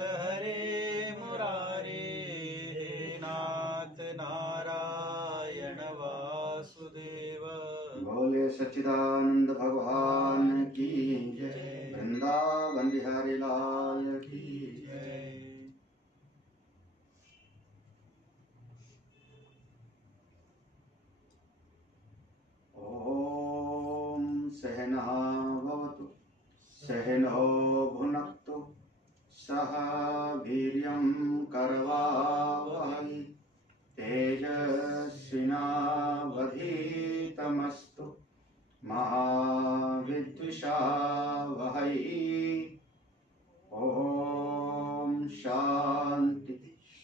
हरे मुरारे, हे नाथ नारायण वासुदेव। बोले सच्चिदानंद भगवान की जय, वृंदावन बिहारी लाल की जय। ओम सहना भवतु सहनो भुनक्तु सह वीर्यं करवावहै तेजस्विनावधीतमस्तु मा विद्विषावहै। ओम शांति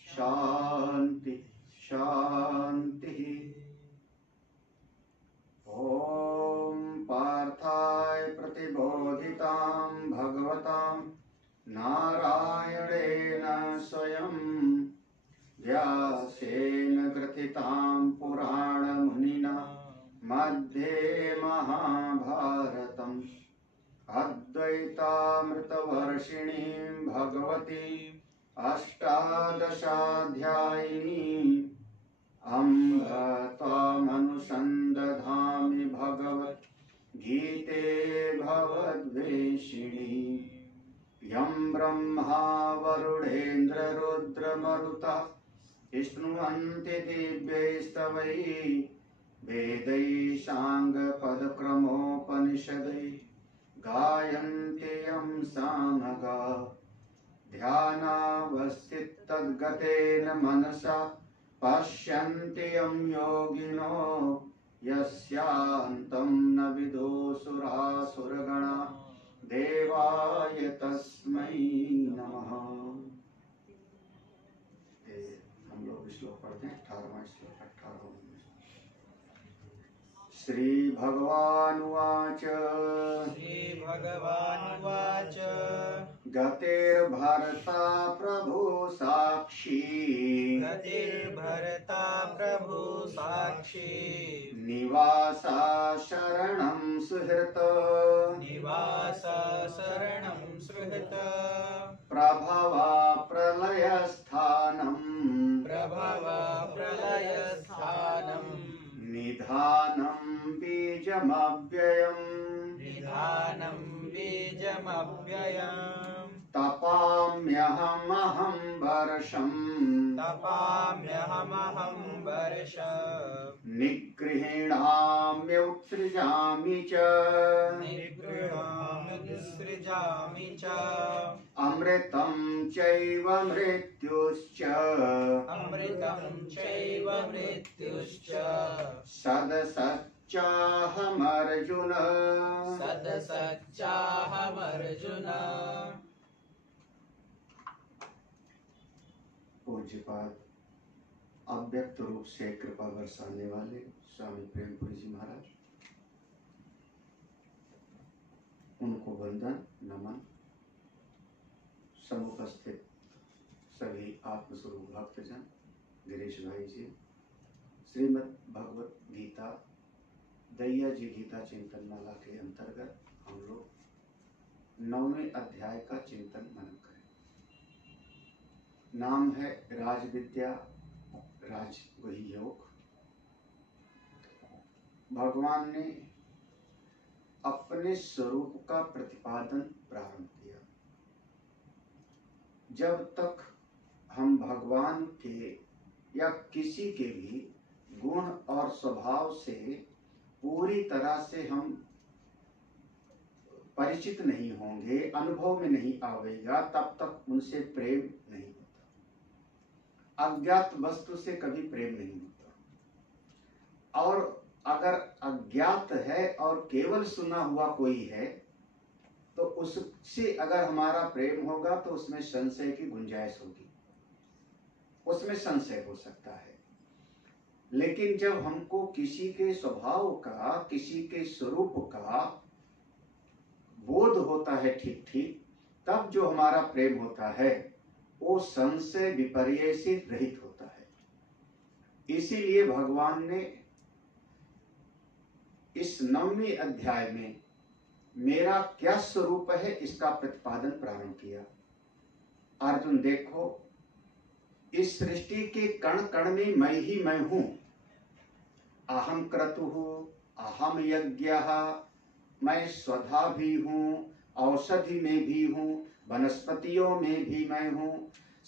शांति शांति। ओम पार्थाय प्रतिबोधितां भगवतां नारायणेन स्वयं व्यासेन ग्रथितां पुराणमुनिना मध्ये महाभारतम् अद्वैतामृतवर्षिणीं भगवतीम् अष्टादशाध्यायिनीम् अम्ब त्वामनुसन्दधामि भगवद्गीते भवद्वेषिणी। यं ब्रह्मा वरुणेन्द्ररुद्रमरुतः स्तुवन्ति दिव्यैस्तवैः वेदैः साङ्गपदक्रमोपनिषदैः गायन्ति यं सामगा। ध्यानावस्थिततद्गतेन मनसा पश्यन्ति यं योगिनो यस्यान्तं न विदुसुरासुरगणा देवाय तस्मै नमः। हम लोग श्लोक पढ़ते हैं 18वां श्लोक 18वां। श्री भगवानुवाच श्रीभगवानुवाच गतिर्भर्ता प्रभु साक्षी गतिर्भर्ता प्रभु साक्षी निवासा शरणं सुहृत निवासा शरणं सुहृत प्रभवा प्रलयस्थानम् प्रभवा प्रलयस्थानम् निधानं बीजमव्ययम् निधानं बीजमव्ययम् तपाम्यहमहं वर्षम् तपाम्यहमहं वर्षम् निगृह्णाम्युत्सृजामि च निगृह्णामि सृजामि च अमृतं चैव मृत्युश्च अमृतं चैव मृत्युश्च सदसच्चाहमर्जुन सदसच्चाहमर्जुन। पूज्यपाद अव्यक्त रूप से कृपा बरसाने वाले स्वामी प्रेमपुरी जी महाराज, उनको वंदन नमन। समुपस्थित सभी आत्मस्वरूप भक्तजन, गिरीश भाई जी, श्रीमद् भगवत गीता दैया जी गीता चिंतन माला के अंतर्गत हम लोग 9वें अध्याय का चिंतन मनन करें। नाम है राजविद्या राजगुही योग। भगवान ने अपने स्वरूप का प्रतिपादन प्रारंभ किया। जब तक हम भगवान के या किसी के भी गुण और स्वभाव से पूरी तरह से हम परिचित नहीं होंगे, अनुभव में नहीं आवेगा, तब तक उनसे प्रेम नहीं होता। अज्ञात वस्तु से कभी प्रेम नहीं होता। और अगर अज्ञात है और केवल सुना हुआ कोई है तो उससे अगर हमारा प्रेम होगा तो उसमें संशय की गुंजाइश होगी, उसमें संशय हो सकता है। लेकिन जब हमको किसी के स्वभाव का, किसी के स्वरूप का बोध होता है ठीक ठीक, तब जो हमारा प्रेम होता है वो संशय विपर्य से रहित होता है। इसीलिए भगवान ने इस 9वें अध्याय में मेरा क्या स्वरूप है इसका प्रतिपादन प्रारंभ किया। अर्जुन देखो, इस सृष्टि के कण कण में मैं ही मैं हूं। अहम क्रतुः, अहम यज्ञः, मैं स्वधा भी हूं, औषधि में भी हूं, वनस्पतियों में भी मैं हूं,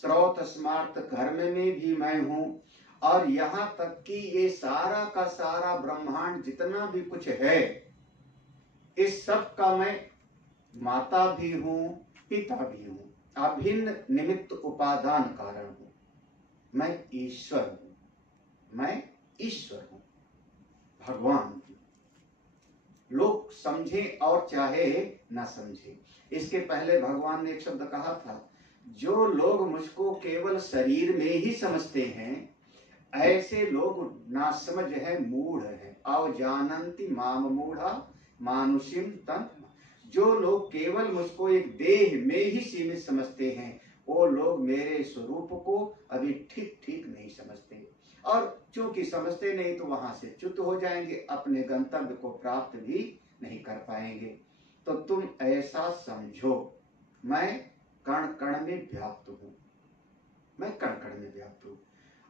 स्रोत स्मार्त कर्म में भी मैं हूं, और यहाँ तक कि ये सारा का सारा ब्रह्मांड जितना भी कुछ है, इस सब का मैं माता भी हूं, पिता भी हूं, अभिन्न निमित्त उपादान कारण हूं। मैं ईश्वर हूं, मैं ईश्वर हूं, भगवान हूं। लोग समझे और चाहे ना समझे। इसके पहले भगवान ने एक शब्द कहा था, जो लोग मुझको केवल शरीर में ही समझते हैं, ऐसे लोग नासमझ है, मूढ़ है। अव जानन्ति माम मूढ़ा मानुषिम तन। जो लोग केवल मुझको एक देह में ही सीमित समझते हैं, वो लोग मेरे स्वरूप को अभी ठीक ठीक नहीं समझते, और चूंकि समझते नहीं तो वहां से च्युत हो जाएंगे, अपने गंतव्य को प्राप्त भी नहीं कर पाएंगे। तो तुम ऐसा समझो, मैं कण कण में व्याप्त हूं, मैं कण कण में व्याप्त हूं।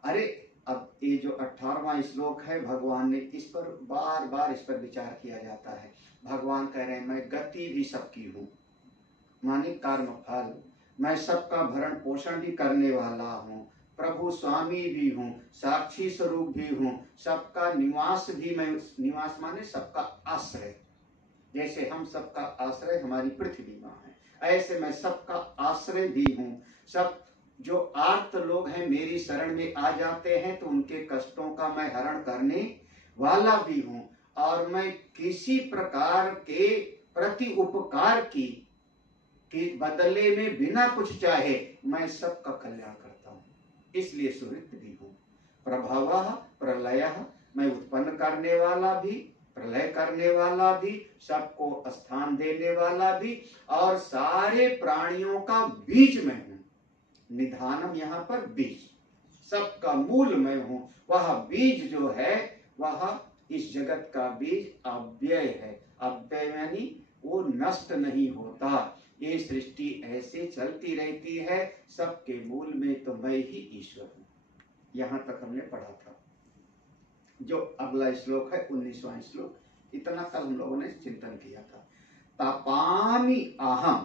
अरे अब ये जो 18वां श्लोक है, भगवान ने इस पर बार बार इस पर विचार किया जाता है। भगवान कह रहे हैं, मैं गति भी सबकी हूं, माने कर्म फल, मैं सबका भरण पोषण भी करने वाला हूं, प्रभु स्वामी भी हूं, साक्षी स्वरूप भी हूं, सबका निवास भी मैं, निवास माने सबका आश्रय। जैसे हम सबका आश्रय हमारी पृथ्वी मां है, ऐसे मैं सबका आश्रय भी हूं। सब जो आर्त लोग हैं मेरी शरण में आ जाते हैं तो उनके कष्टों का मैं हरण करने वाला भी हूं, और मैं किसी प्रकार के प्रति उपकार की बदले में बिना कुछ चाहे मैं सबका कल्याण करता हूं, इसलिए सुहृत भी हूं। प्रभवः प्रलयः, मैं उत्पन्न करने वाला भी, प्रलय करने वाला भी, सबको स्थान देने वाला भी, और सारे प्राणियों का बीज मैं हूं। निधानम यहाँ पर बीज, सबका मूल मैं हूं। वह बीज जो है वह इस जगत का बीज अव्यय है। अव्यय यानी वो नष्ट नहीं होता। ये सृष्टि ऐसे चलती रहती है, सबके मूल में तो मैं ही ईश्वर हूं। यहां तक हमने पढ़ा था। जो अगला श्लोक है 19वां श्लोक, इतना कल हम लोगों ने चिंतन किया था। तपामि अहम,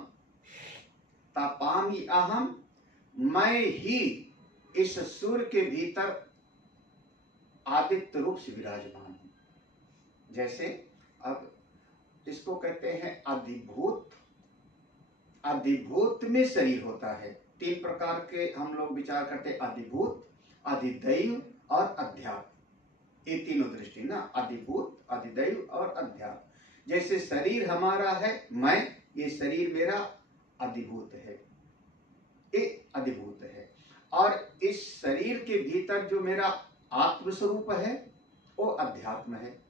तपामि अहम, मैं ही इस सूर्य के भीतर आदित्य रूप से विराजमान हूं। जैसे अब इसको कहते हैं अधिभूत। अधिभूत में शरीर होता है। 3 प्रकार के हम लोग विचार करते हैं, अधिभूत, अधिदैव और अध्यात्म। ये तीनों दृष्टि ना, अधिभूत, अधिदैव और अध्यात्म। जैसे शरीर हमारा है, मैं, ये शरीर मेरा अधिभूत है, ये अधिभूत है। और इस शरीर के भीतर जो मेरा आत्म स्वरूप है वो अध्यात्म है।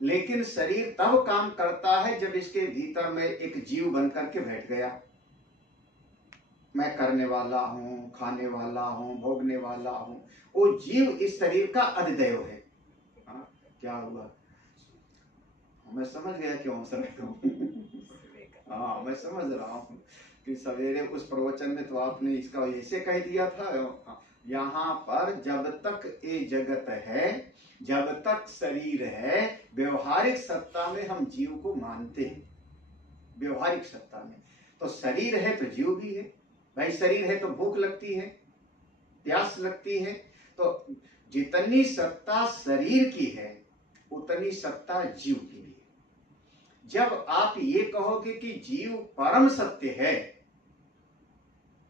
लेकिन शरीर तब काम करता है जब इसके भीतर मैं एक जीव बनकर के बैठ गया। मैं करने वाला हूं, खाने वाला हूं, भोगने वाला हूं। वो जीव इस शरीर का अधिदैव है। क्या हुआ? मैं समझ गया क्यों हंस रहे हो। हाँ, मैं समझ रहा हूँ कि सवेरे उस प्रवचन में तो आपने इसका ऐसे कह दिया था। यहाँ पर जब तक ये जगत है, जब तक शरीर है, व्यवहारिक सत्ता में हम जीव को मानते हैं। व्यवहारिक सत्ता में तो शरीर है तो जीव भी है। भाई शरीर है तो भूख लगती है, प्यास लगती है। तो जितनी सत्ता शरीर की है उतनी सत्ता जीव की भी है। जब आप ये कहोगे कि जीव परम सत्य है,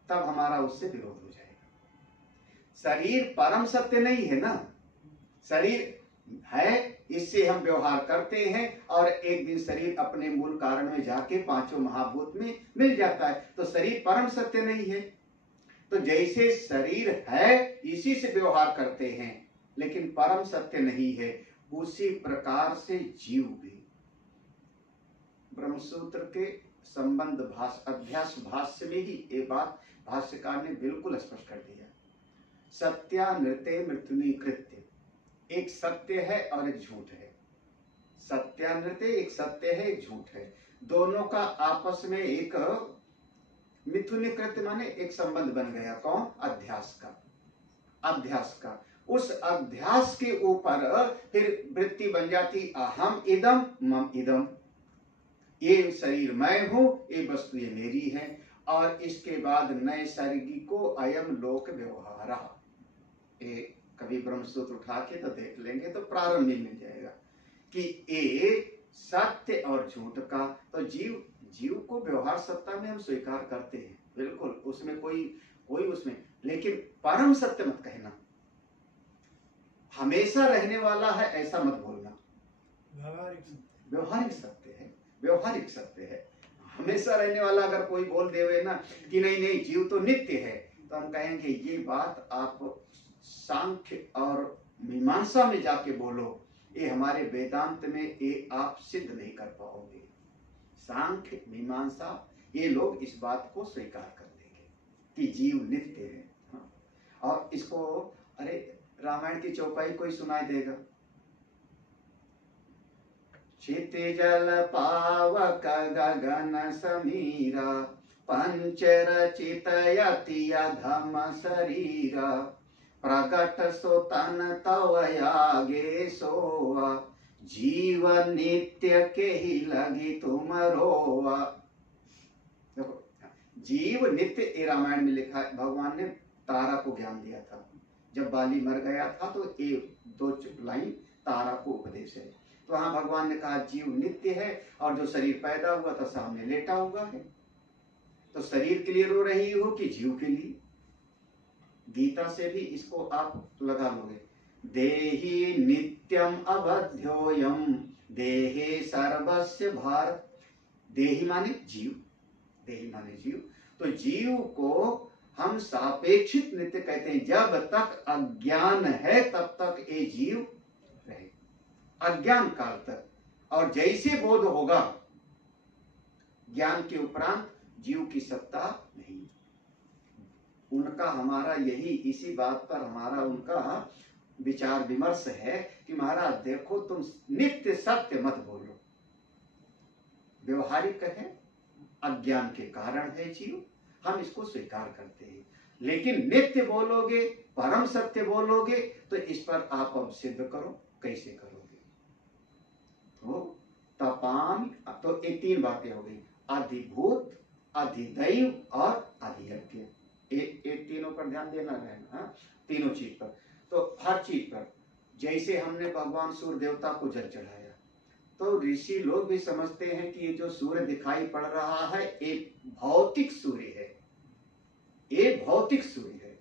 तब हमारा उससे विरोध हो जाएगा। शरीर परम सत्य नहीं है ना। शरीर है, इससे हम व्यवहार करते हैं, और एक दिन शरीर अपने मूल कारण में जाके 5 महाभूत में मिल जाता है। तो शरीर परम सत्य नहीं है। तो जैसे शरीर है इसी से व्यवहार करते हैं, लेकिन परम सत्य नहीं है, उसी प्रकार से जीव भी। ब्रह्मसूत्र के संबंध अध्यास भाष्य में ही ये बात भाष्यकार ने बिल्कुल स्पष्ट कर दिया। सत्यानृते मृत्युनि कृत्य, एक सत्य है और एक झूठ है। सत्यानृते एक सत्य है, एक झूठ है। दोनों का आपस में एक मिथुनीकृत माने एक संबंध बन गया, कौन? अध्यास का, अध्यास का। उस अध्यास के ऊपर फिर वृत्ति बन जाती अहम इदम मम इदम, ये शरीर मैं हूं, ये वस्तु ये मेरी है। और इसके बाद नैसर्गिको अयम लोक व्यवहार, ये कभी ब्रह्मसूत्र उठा के तो देख लेंगे तो प्रारंभ में मिल जाएगा कि ये सत्य और झूठ का, तो जीव को व्यवहार सत्ता में हम स्वीकार करते हैं, बिल्कुल, उसमें कोई उसमें, लेकिन परम सत्य मत कहना, हमेशा रहने वाला है ऐसा मत बोलना। व्यवहारिक सत्य है, व्यवहारिक सत्य है। हमेशा रहने वाला अगर कोई बोल देवे ना कि नहीं नहीं जीव तो नित्य है, तो हम कहेंगे ये बात आप सांख्य और मीमांसा में जाके बोलो, ये हमारे वेदांत में ये आप सिद्ध नहीं कर पाओगे। सांख्य मीमांसा ये लोग इस बात को स्वीकार कर लेंगे कि जीव नित्य है। हाँ। और इसको अरे रामायण की चौपाई कोई सुनाई देगा? क्षितिजल पावक गगन समीरा, पंच रचित यति अधम शरीरा, प्रगट सुतन तव आगे सोवा, जीव नित्य के ही लगी तुम रोवा। देखो, जीव नित्य ये रामायण में लिखा है। भगवान ने तारा को ज्ञान दिया था, जब बाली मर गया था तो ये 2 लाइन तारा को उपदेश है। तो वहां भगवान ने कहा जीव नित्य है, और जो शरीर पैदा हुआ था सामने लेटा हुआ है, तो शरीर के लिए रो रही हो कि जीव के लिए? गीता से भी इसको आप लगा लोगे, देहि नित्यम अबध्योयम देहे सर्वस्य भारत। देहि माने जीव, देहि माने जीव, तो जीव को हम सापेक्षित नित्य कहते हैं। जब तक अज्ञान है तब तक ये जीव रहे, अज्ञान काल तक। और जैसे बोध होगा ज्ञान के उपरांत जीव की सत्ता नहीं। उनका हमारा यही, इसी बात पर हमारा उनका विचार विमर्श है कि महाराज देखो तुम नित्य सत्य मत बोलो, व्यवहारिक है, अज्ञान के कारण है जीव, हम इसको स्वीकार करते हैं। लेकिन नित्य बोलोगे, परम सत्य बोलोगे, तो इस पर आप अब सिद्ध करो, कैसे करोगे? तो तपाम, तो ये 3 बातें हो गई, अधिभूत, अधिदैव और अधियज्ञ। ये तीनों पर ध्यान देना रहना। हाँ? तीनों चीज पर, तो हर चीज पर। जैसे हमने भगवान सूर्य देवता को जल चढ़ाया, तो ऋषि लोग भी समझते हैं कि ये जो सूर्य दिखाई पड़ रहा है एक भौतिक सूर्य है, ये भौतिक सूर्य है,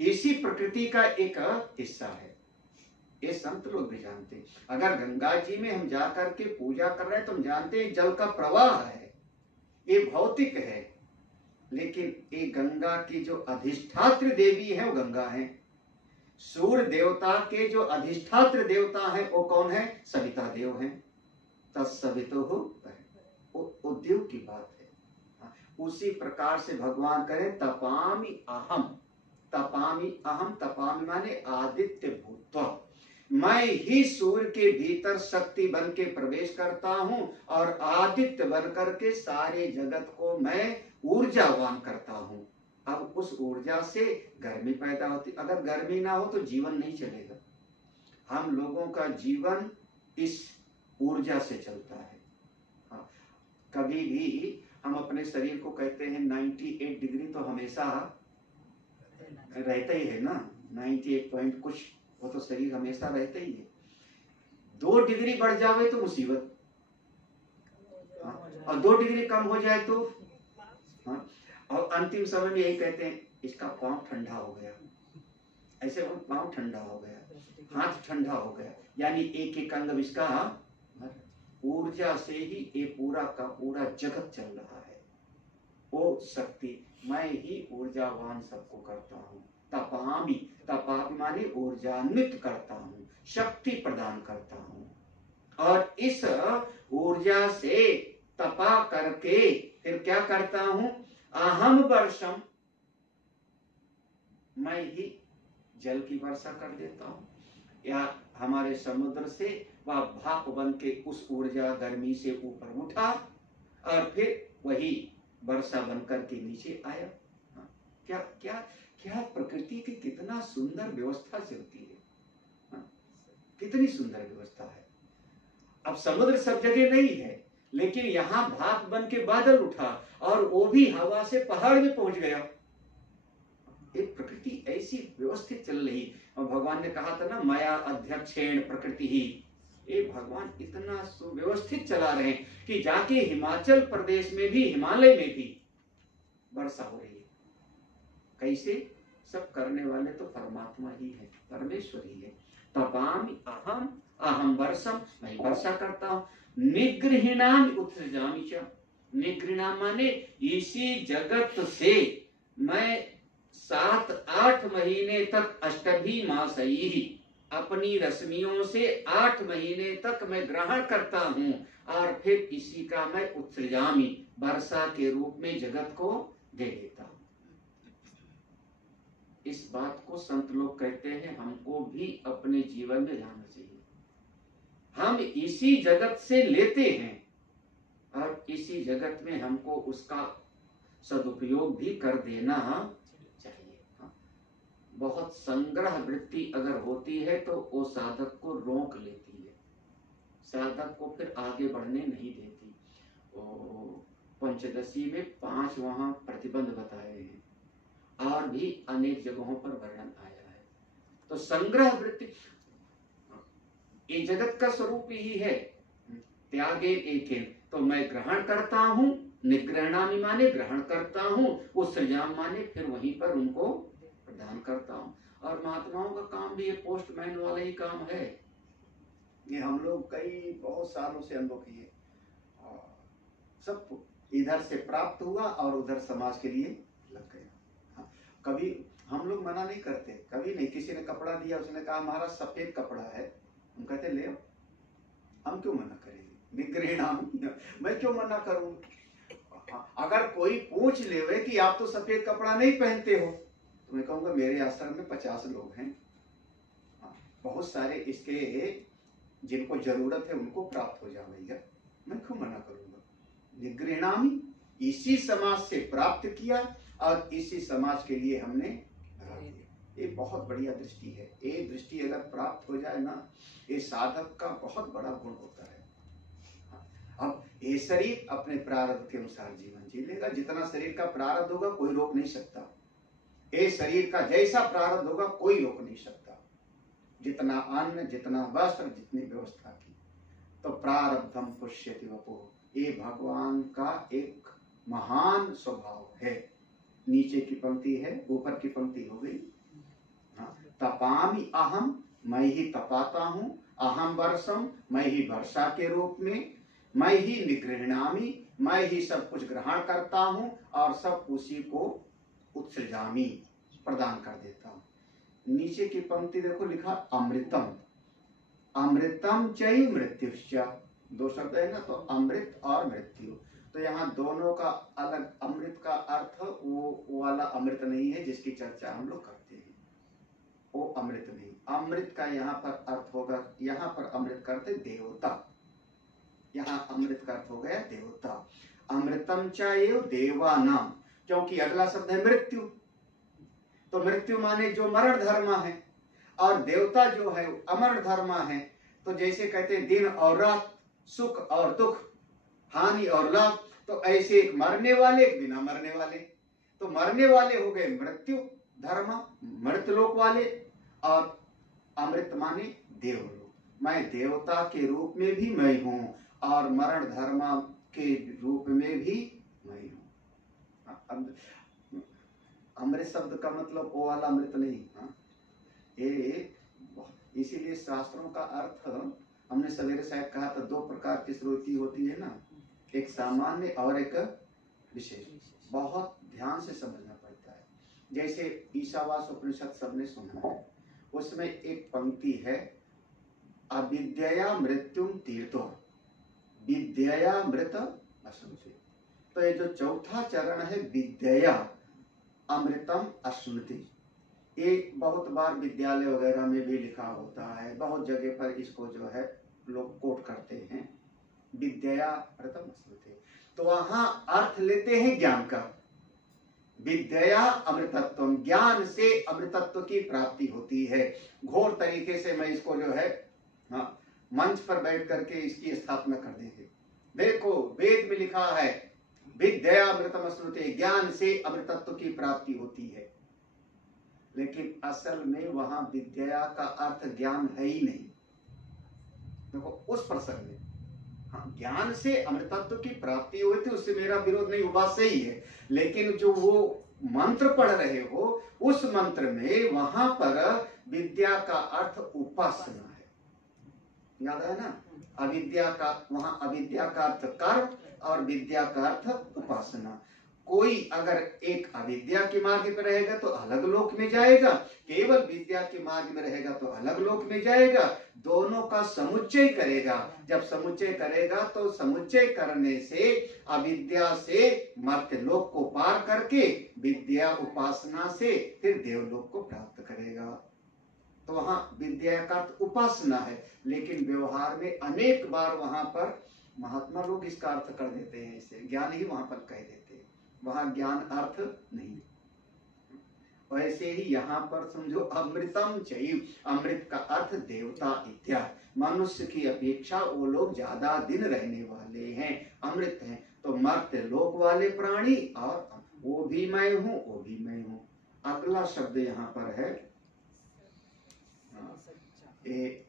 इसी प्रकृति का एक हिस्सा है। ये संत लोग भी जानते हैं। अगर गंगा जी में हम जाकर के पूजा कर रहे हैं तो हम जानते हैं जल का प्रवाह है, ये भौतिक है, लेकिन ये गंगा की जो अधिष्ठात्र देवी है वो गंगा है। सूर्य देवता के जो अधिष्ठात्र देवता है वो कौन है? सविता देव है। तत्सवितो उद्योग की बात है। उसी प्रकार से भगवान करें तपामि अहम, तपामि अहम, तपामि माने आदित्य भूत्वा, मैं ही सूर्य के भीतर शक्ति बन के प्रवेश करता हूं और आदित्य बन करके सारे जगत को मैं ऊर्जावान करता हूं। अब उस ऊर्जा से गर्मी पैदा होती, अगर गर्मी ना हो तो जीवन नहीं चलेगा। हम लोगों का जीवन इस ऊर्जा से चलता है। हाँ, कभी भी हम अपने शरीर को कहते हैं 98 डिग्री तो हमेशा रहता ही है ना, 98 पॉइंट कुछ, वो तो शरीर हमेशा रहता ही है। 2 डिग्री बढ़ जावे तो मुसीबत, और 2 डिग्री कम हो जाए तो हाँ? और अंतिम समय में यही कहते हैं इसका पांव ठंडा हो गया, ऐसे पांव ठंडा हो गया, हाथ ठंडा हो गया, यानी एक एक अंग इसका ऊर्जा से ही ये पूरा का पूरा जगत चल रहा है। वो शक्ति, मैं ही ऊर्जावान सबको करता हूँ। तपामि, तपामि माने ऊर्जान्वित करता हूँ, शक्ति प्रदान करता हूँ, और इस ऊर्जा से तपा करके फिर क्या करता हूँ? अहम वर्षम, मैं ही जल की वर्षा कर देता हूँ, या हमारे समुद्र से वह भाप बन के उस ऊर्जा गर्मी से ऊपर उठा और फिर वही वर्षा बनकर के नीचे आया। हाँ, क्या क्या क्या प्रकृति की कितना सुंदर व्यवस्था चलती है। हाँ, कितनी सुंदर व्यवस्था है। अब समुद्र सब जगह नहीं है, लेकिन यहाँ भाप बन के बादल उठा और वो भी हवा से पहाड़ में पहुंच गया। एक प्रकृति ऐसी व्यवस्थित चल रही। और भगवान ने कहा था ना, माया अध्यक्षेण प्रकृति ही। ये भगवान इतना सुव्यवस्थित चला रहे हैं कि जाके हिमाचल प्रदेश में भी, हिमालय में भी वर्षा हो रही है। कैसे? सब करने वाले तो परमात्मा ही है, परमेश्वर ही है। तपामि अहम अहम वर्षम, मैं वर्षा करता हूँ। निगृहिणामि उत्सृजामि च। निगृहिणा माने इसी जगत से मैं 7-8 महीने तक अष्टभी मासई अपनी रश्मियों से 8 महीने तक मैं ग्रहण करता हूँ और फिर इसी का मैं उत्सृजामि वर्षा के रूप में जगत को दे देता हूँ। इस बात को संत लोग कहते हैं, हमको भी अपने जीवन में लाना चाहिए। हम इसी जगत से लेते हैं और इसी जगत में हमको उसका सदुपयोग भी कर देना चाहिए। बहुत संग्रह वृत्ति अगर होती है तो वो साधक को रोक लेती है, साधक को फिर आगे बढ़ने नहीं देती। पंचदशी में 5 वहां प्रतिबंध बताए हैं और भी अनेक जगहों पर वर्णन आया है। तो संग्रह वृत्ति ये जगत का स्वरूप ही है। त्यागे एकेन, तो मैं ग्रहण करता हूँ। निग्रहणामि माने ग्रहण करता हूँ, उत्सृजामि माने फिर वहीं पर उनको प्रदान करता हूँ। और महात्माओं का काम भी ये पोस्टमैन वाला ही काम है। ये हम लोग कई बहुत सालों से अनुभव किए। सब इधर से प्राप्त हुआ और उधर समाज के लिए लग गया। कभी हम लोग मना नहीं करते, कभी नहीं। किसी ने कपड़ा दिया, उसने कहा हमारा सफेद कपड़ा है, हम कहते ले आओ, हम क्यों मना करेंगे। निगृहीणामि, मैं क्यों मना करूं। अगर कोई पूछ ले कि आप तो सफेद कपड़ा नहीं पहनते हो, तो मैं कहूंगा मेरे आश्रम में 50 लोग हैं, बहुत सारे इसके जिनको जरूरत है उनको प्राप्त हो जाएगा, मैं क्यों मना करूंगा। निगृहीणामि, इसी समाज से प्राप्त किया और इसी समाज के लिए हमने धरा दिया। ये बहुत बढ़िया दृष्टि है। ये दृष्टि अगर प्राप्त हो जाए ना, ये साधक का बहुत बड़ा गुण होता है। अब ये शरीर अपने प्रारब्ध के अनुसार जीवन जी लेगा। जितना शरीर का प्रारब्ध होगा कोई रोक नहीं सकता। ये शरीर का जैसा प्रारब्ध होगा कोई रोक नहीं सकता। जितना अन्न, जितना वस्त्र, जितनी व्यवस्था की, तो प्रारब्धम पुष्यति वपुः, ये भगवान का एक महान स्वभाव है। नीचे की पंक्ति है, ऊपर की पंक्ति हो गई। तपामि अहम, मैं ही तपाता हूँ। अहम वर्षम, मैं ही वर्षा के रूप में। मैं ही निगृहीणामि, मैं ही सब कुछ ग्रहण करता हूँ और सब उसी को उत्सृजामि प्रदान कर देता हूँ। नीचे की पंक्ति देखो, लिखा अमृतम। अमृतम चैव मृत्युश्च, 2 शब्द है ना, तो अमृत और मृत्यु। तो यहाँ दोनों का अलग, अमृत का अर्थ वो वाला अमृत नहीं है जिसकी चर्चा हम लोग करते हैं, वो अमृत नहीं। अमृत का यहाँ पर अर्थ होगा, यहाँ पर अमृत करते देवता, यहाँ अमृत का अर्थ हो गया देवता। अमृतम चाएव देवानाम, क्योंकि अगला शब्द है मृत्यु, तो मृत्यु माने जो मरण धर्म है, और देवता जो है अमरण धर्म है। तो जैसे कहते हैं दिन और रात, सुख और दुख, हानि और लाभ, तो ऐसे एक मरने वाले, एक बिना मरने वाले। तो मरने वाले हो गए मृत्यु धर्म, मृतलोक वाले, और अमृत माने देवलोक। मैं देवता के रूप में भी मैं हूँ और मरण धर्म के रूप में भी मैं हूँ। अमृत शब्द का मतलब वो वाला अमृत नहीं। ये इसीलिए शास्त्रों का अर्थ हमने सवेरे शायद कहा था, 2 प्रकार की श्रुति होती है ना, एक सामान्य और एक विशेष। बहुत ध्यान से समझना पड़ता है। जैसे ईशावास उपनिषद सबने सुना है, उसमें एक पंक्ति है, अविद्यया मृत्युम तीर्थो विद्यया मृत अश्नुते। तो ये जो चौथा चरण है, विद्यया अमृतम अश्नुते, ये बहुत बार विद्यालय वगैरह में भी लिखा होता है, बहुत जगह पर इसको जो है लोग कोट करते हैं, विद्या अमृतम अश्नुते। तो वहां अर्थ लेते हैं ज्ञान का। विद्या अमृतत्व, ज्ञान से अमृतत्व की प्राप्ति होती है। घोर तरीके से मैं इसको जो है मंच पर बैठ करके इसकी स्थापना कर देंगे। देखो वेद में लिखा है विद्या अमृतम श्रुते, ज्ञान से अमृतत्व की प्राप्ति होती है, लेकिन असल में वहां विद्या का अर्थ ज्ञान है ही नहीं। देखो उस प्रसंग में ज्ञान से अमृतत्व की प्राप्ति हुई थी, उससे मेरा विरोध नहीं, वो बात सही है, लेकिन जो वो मंत्र पढ़ रहे हो उस मंत्र में वहां पर विद्या का अर्थ उपासना है। याद है ना, अविद्या का, वहां अविद्या का अर्थ कर्म और विद्या का अर्थ उपासना। कोई अगर एक अविद्या के मार्ग पर रहेगा तो अलग लोक में जाएगा, केवल विद्या के मार्ग में रहेगा तो अलग लोक में जाएगा। दोनों का समुच्चय करेगा, जब समुच्चय करेगा तो समुच्चय करने से अविद्या से मर्त्य लोक को पार करके विद्या उपासना से फिर देवलोक को प्राप्त करेगा। तो वहां विद्या का अर्थ उपासना है, लेकिन व्यवहार में अनेक बार वहां पर महात्मा लोग इसका अर्थ कर देते हैं, इसे ज्ञान ही वहां पर कह देते हैं, वहां ज्ञान अर्थ नहीं। वैसे ही यहाँ पर समझो अमृतम चैव, अमृत का अर्थ देवता इत्यादि, मनुष्य की अपेक्षा वो लोग ज्यादा दिन रहने वाले हैं, अमृत हैं। तो मर्त्य लोक वाले प्राणी, और वो भी मैं हूँ, वो भी मैं हूँ। अगला शब्द यहाँ पर है,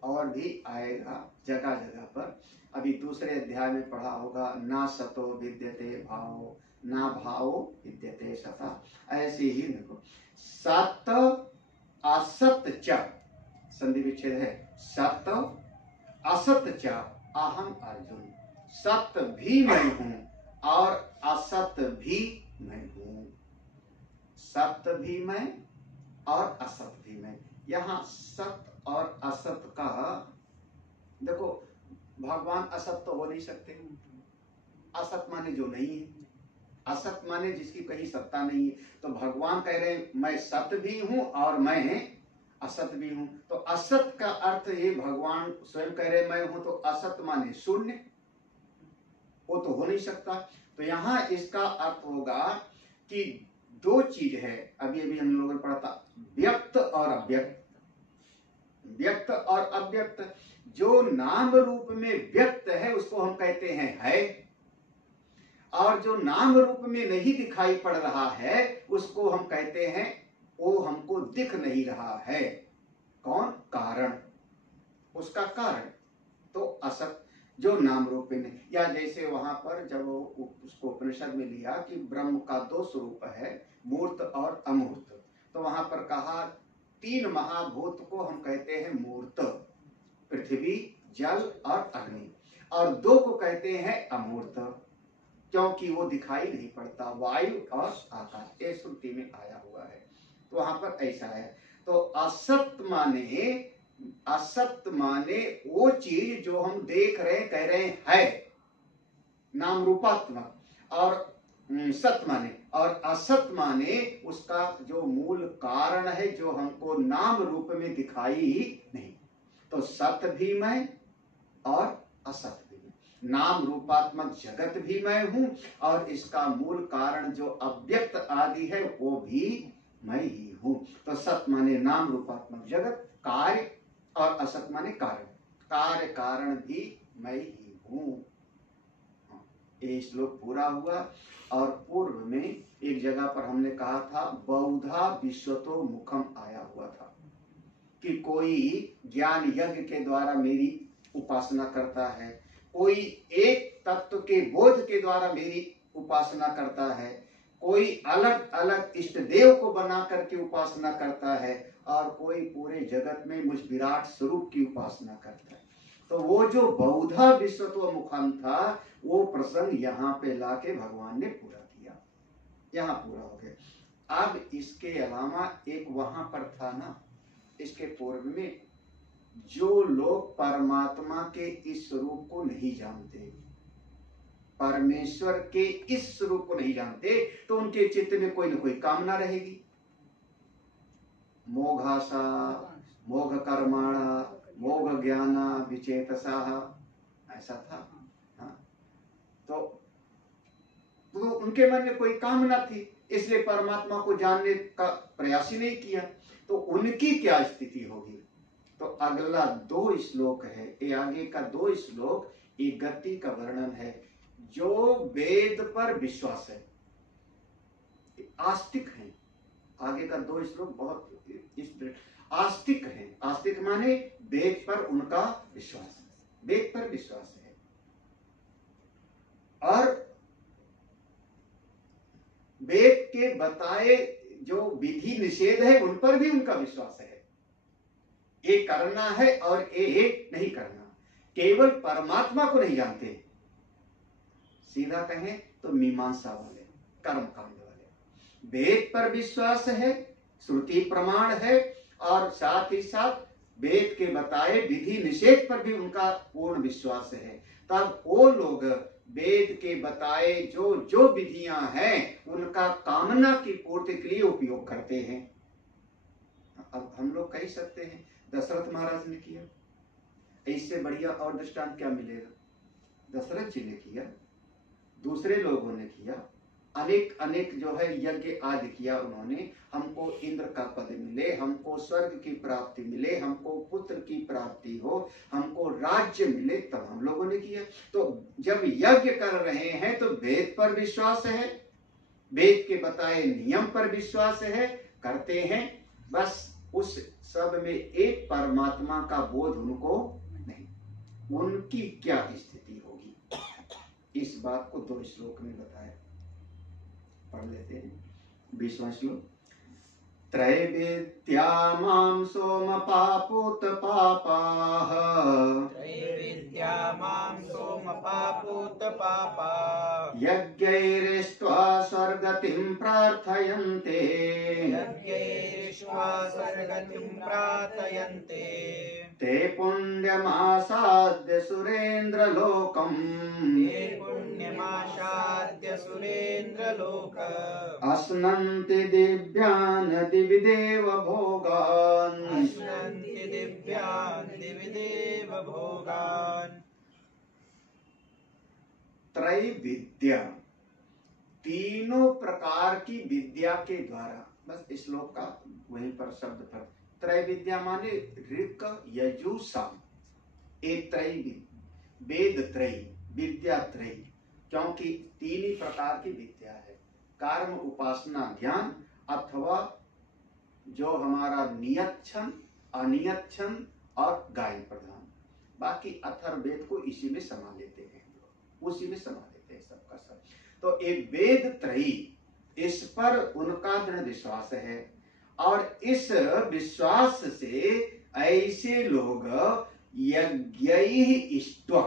और भी आएगा जगह जगह पर, अभी दूसरे अध्याय में पढ़ा होगा, ना सतो विद्यते भावो, ना भावो विद्यते सता। ऐसे ही देखो सत असत च, संधि विच्छेद है, सत असत च अहम अर्जुन, सत्य भी मैं हूं और असत भी मैं हूं। सत्य भी मैं और असत भी मैं। यहाँ सत्य और असत का, देखो भगवान असत तो हो नहीं सकते, असत माने जो नहीं है, असत माने जिसकी कहीं सत्ता नहीं है। तो भगवान कह रहे हैं मैं सत्य भी हूं और मैं असत भी हूं। तो असत का अर्थ ये भगवान स्वयं कह रहे मैं हूं, तो असत माने शून्य, वो तो हो नहीं सकता। तो यहाँ इसका अर्थ होगा कि दो चीज है, अभी अभी हम लोगों ने पढ़ा था, व्यक्त और अव्यक्त। व्यक्त और अव्यक्त, जो नाम रूप में व्यक्त है उसको हम कहते हैं है, और जो नाम रूप में नहीं दिखाई पड़ रहा है उसको हम कहते हैं वो हमको दिख नहीं रहा है। कौन? कारण, उसका कारण। तो असत जो नाम रूप में, या जैसे वहां पर जब उसको उपनिषद में लिया कि ब्रह्म का दो स्वरूप है, मूर्त और अमूर्त, तो वहां पर कहा तीन महाभूत को हम कहते हैं मूर्त, पृथ्वी, जल और अग्नि, और दो को कहते हैं अमूर्त, क्योंकि वो दिखाई नहीं पड़ता, वायु और आकाश, ये श्रुति में आया हुआ है। तो वहां पर ऐसा है। तो असत माने, असत माने वो चीज जो हम देख रहे कह रहे है, नाम रूपात्मक, और सत माने, और असत माने उसका जो मूल कारण है जो हमको नाम रूप में दिखाई ही नहीं। तो सत भी मैं और असत भी मैं, नाम रूपात्मक जगत भी मैं हूं, और इसका मूल कारण जो अव्यक्त आदि है वो भी मैं ही हूं। तो सत माने नाम रूपात्मक जगत, कार्य, और असत माने कारण, कार्य कारण भी मैं ही हूं। ये श्लोक पूरा हुआ। और पूर्व में एक जगह पर हमने कहा था बहुधा विश्वतो मुखम आया हुआ था, कि कोई ज्ञान यज्ञ के द्वारा मेरी उपासना करता है, कोई एक तत्व के बोध के द्वारा मेरी उपासना करता है, कोई अलग अलग इष्ट देव को बना करके उपासना करता है, और कोई पूरे जगत में मुझ विराट स्वरूप की उपासना करता है। तो वो जो बहुधा विश्वतो मुखम था वो प्रसंग यहाँ पे लाके भगवान ने पूरा किया, यहाँ पूरा हो गया। अब इसके अलावा एक वहां पर था ना, इसके पूर्व में, जो लोग परमात्मा के इस स्वरूप को नहीं जानते, परमेश्वर के इस स्वरूप को नहीं जानते, तो उनके चित्त में कोई न कोई कामना रहेगी। मोघासा मोघ कर्माणा मोघ ज्ञाना विचेतसा, ऐसा था। हाँ, तो तो उनके मन में कोई कामना थी, इसलिए परमात्मा को जानने का प्रयास ही नहीं किया। तो उनकी क्या स्थिति होगी? तो अगला 2 श्लोक है, ये आगे का 2 श्लोक ये गति का वर्णन है। जो वेद पर विश्वास है, आस्तिक है। आगे का 2 श्लोक बहुत आस्तिक है। आस्तिक माने वेद पर उनका विश्वास है, वेद पर विश्वास है। और वेद के बताए जो विधि निषेध है उन पर भी उनका विश्वास है। ये करना है और ये नहीं करना। केवल परमात्मा को नहीं जानते, सीधा कहें तो मीमांसा वाले, कर्म कांड वाले। वेद पर विश्वास है, श्रुति प्रमाण है, और साथ ही साथ वेद के बताए विधि निषेध पर भी उनका पूर्ण विश्वास है। तब वो लोग वेद के बताए जो जो विधियां हैं उनका कामना की पूर्ति के लिए उपयोग करते हैं। अब हम लोग कह सकते हैं दशरथ महाराज ने किया, इससे बढ़िया और दृष्टांत क्या मिलेगा? दशरथ जी ने किया, दूसरे लोगों ने किया, अनेक अनेक जो है यज्ञ आदि किया उन्होंने। हमको इंद्र का पद मिले, हमको स्वर्ग की प्राप्ति मिले, हमको पुत्र की प्राप्ति हो, हमको राज्य मिले, तब हम लोगों ने किया। तो जब यज्ञ कर रहे हैं तो वेद पर विश्वास है, वेद के बताए नियम पर विश्वास है, करते हैं। बस उस सब में एक परमात्मा का बोध उनको नहीं। उनकी क्या स्थिति होगी, इस बात को 2 श्लोक में बताया। पढ़ लेते हैं 20वां श्लोक। त्रैविद्या मां सोम पापूत पापाः, त्रैविद्या मां सोम पापूत पापा, यज्ञैरिष्ट्वा स्वर्गतिं प्रार्थयन्ते, यज्ञैरिष्ट्वा स्वर्गतिं प्रार्थयन्ते, ते पुण्यमासाद्य सुरेन्द्रलोकम्, ते पुण्यमासाद्य सुरेन्द्रलोक, अश्नन्ति दिव्यान् दिवि देव भोगान्, अश्नन्ति दिव्यान् दिवि देव भोगान्। त्रैविद्या, तीनों प्रकार की विद्या के द्वारा, बस श्लोक का वहीं पर शब्द पर त्रैविद्या माने ऋक यजु साम, एक त्रय, वेद त्रय, विद्या त्रय, क्योंकि 3 ही प्रकार की विद्या है। कर्म, उपासना, ज्ञान, अथवा जो हमारा नियत छंद, अनियत छंद और गायन प्रधान। बाकी अथर्ववेद को इसी में समा लेते हैं, उसी में समा लेते हैं सबका सब। तो एक वेद त्रयी, इस पर उनका दृढ़ विश्वास है। और इस विश्वास से ऐसे लोग यज्ञैस्त्वा,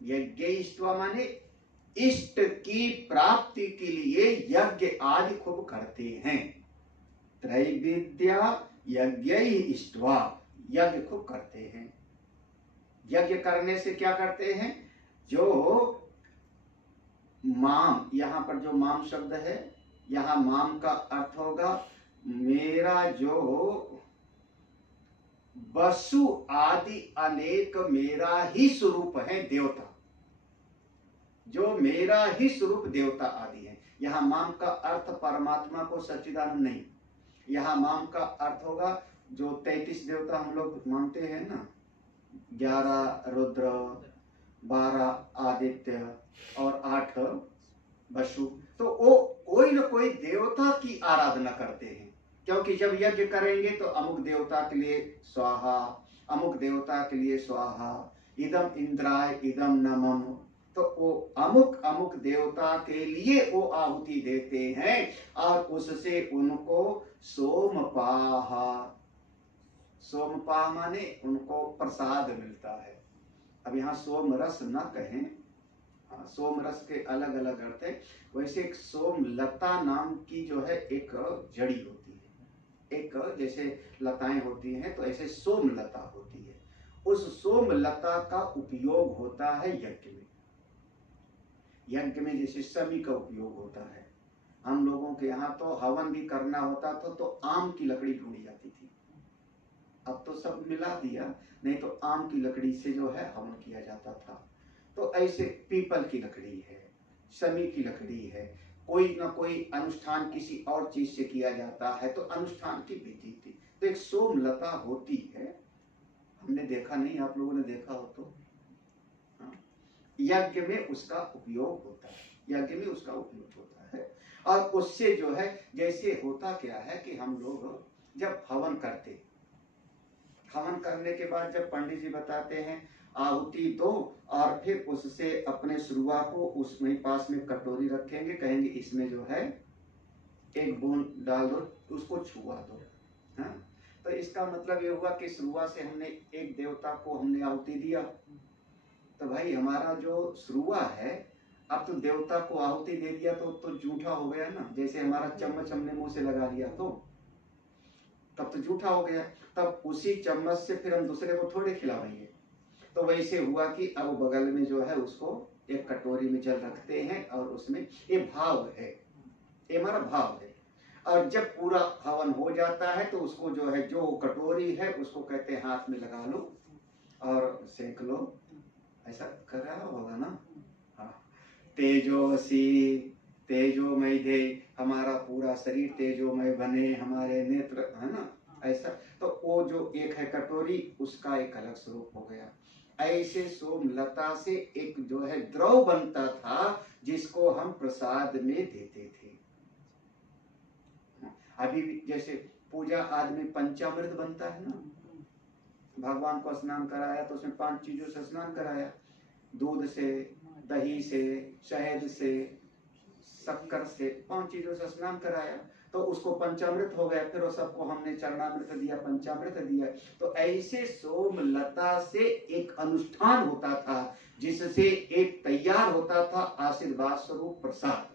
यज्ञैस्त्वा माने इष्ट की प्राप्ति के लिए यज्ञ आदि खूब करते हैं। त्रैविद्या यज्ञैस्त्वा, यज्ञ खूब करते हैं। यज्ञ करने से क्या करते हैं? जो माम, यहां पर जो माम शब्द है, यहां माम का अर्थ होगा मेरा जो वसु आदि अनेक मेरा ही स्वरूप है देवता, जो मेरा ही स्वरूप देवता आदि है। यहाँ माम का अर्थ परमात्मा को सच्चिदानंद नहीं, यहाँ माम का अर्थ होगा जो 33 देवता हम लोग मानते हैं ना, 11 रुद्र, 12 आदित्य और 8 वसु। तो वो कोई न कोई देवता की आराधना करते हैं, क्योंकि जब यज्ञ करेंगे तो अमुक देवता के लिए स्वाहा, अमुक देवता के लिए स्वाहा, इदम इंद्राय इदम नमः। तो वो अमुक अमुक देवता के लिए वो आहुति देते हैं और उससे उनको सोमपाहा, सोमपाह माने उनको प्रसाद मिलता है। अब यहाँ सोम रस न कहें, सोम रस के अलग अलग अर्थ है। वैसे एक सोम लता नाम की जो है एक जड़ी होती है, एक जैसे लताएं होती हैं तो ऐसे सोम लता होती है। उस सोम लता का उपयोग होता है यज्ञ में। यज्ञ में जैसे समी का उपयोग होता है। हम लोगों के यहाँ तो हवन भी करना होता था तो आम की लकड़ी ढूंढी जाती थी। अब तो सब मिला दिया, नहीं तो आम की लकड़ी से जो है हवन किया जाता था। तो ऐसे पीपल की लकड़ी है, शमी की लकड़ी है, कोई ना कोई अनुष्ठान किसी और चीज से किया जाता है तो अनुष्ठान की विधि थी। तो एक सोमलता होती है, हमने देखा नहीं, आप लोगों ने देखा हो तो यज्ञ में उसका उपयोग होता है, यज्ञ में उसका उपयोग होता है। और उससे जो है जैसे होता क्या है कि हम लोग जब हवन करते, हवन करने के बाद जब पंडित जी बताते हैं आहुति दो और फिर उससे अपने शुरुआ को उसमें पास में कटोरी रखेंगे, कहेंगे इसमें जो है एक बूंद डाल दो, उसको छुआ दो। हाँ? तो इसका मतलब ये हुआ कि शुरुआ से हमने एक देवता को हमने आहुति दिया, तो भाई हमारा जो शुरुआ है अब तो देवता को आहुति दे दिया तो झूठा हो गया ना। जैसे हमारा चम्मच हमने मुंह से लगा लिया तो तब तो झूठा हो गया, तब उसी चम्मच से फिर हम दूसरे को थोड़े खिलाएंगे। तो वैसे हुआ कि अब बगल में जो है उसको एक कटोरी में जल रखते हैं और उसमें ये भाव है, ये हमारा भाव है। और जब पूरा हवन हो जाता है तो उसको जो है जो कटोरी है उसको कहते हैं हाथ में लगा लो और सेक लो, ऐसा कर रहा होगा ना। हाँ, तेजोसी तेजोमय दे, हमारा पूरा शरीर तेजोमय बने, हमारे नेत्र, है ना, ऐसा। तो वो जो एक है कटोरी उसका एक अलग स्वरूप हो गया। ऐसे सोमलता से एक जो है द्रव बनता था जिसको हम प्रसाद में देते थे। अभी भी जैसे पूजा आदमी पंचामृत बनता है ना, भगवान को स्नान कराया तो उसमें 5 चीजों से स्नान कराया, दूध से, दही से, शहद से, शक्कर से, 5 चीजों से स्नान कराया तो उसको पंचामृत हो गया। फिर वो सबको हमने चरणामृत दिया, पंचामृत दिया। तो ऐसे सोमलता से एक अनुष्ठान होता था जिससे एक तैयार होता था आशीर्वाद स्वरूप प्रसाद,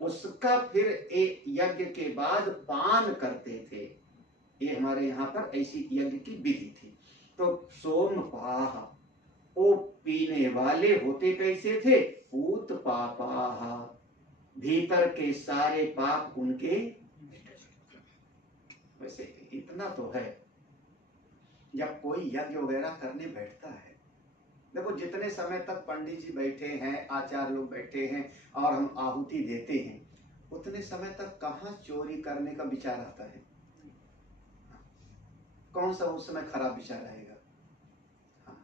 उसका फिर एक यज्ञ के बाद पान करते थे। ये हमारे यहाँ पर ऐसी यज्ञ की विधि थी। तो सोमपाह, वो पीने वाले होते कैसे थे? पूत पापाह, भीतर के सारे पाप उनके। वैसे इतना तो है, जब कोई यज्ञ वगैरह करने बैठता है, देखो जितने समय तक पंडित जी बैठे हैं, आचार्य लोग बैठे हैं और हम आहुति देते हैं, उतने समय तक कहाँ चोरी करने का विचार आता है? कौन सा उस समय खराब विचार आएगा? हाँ।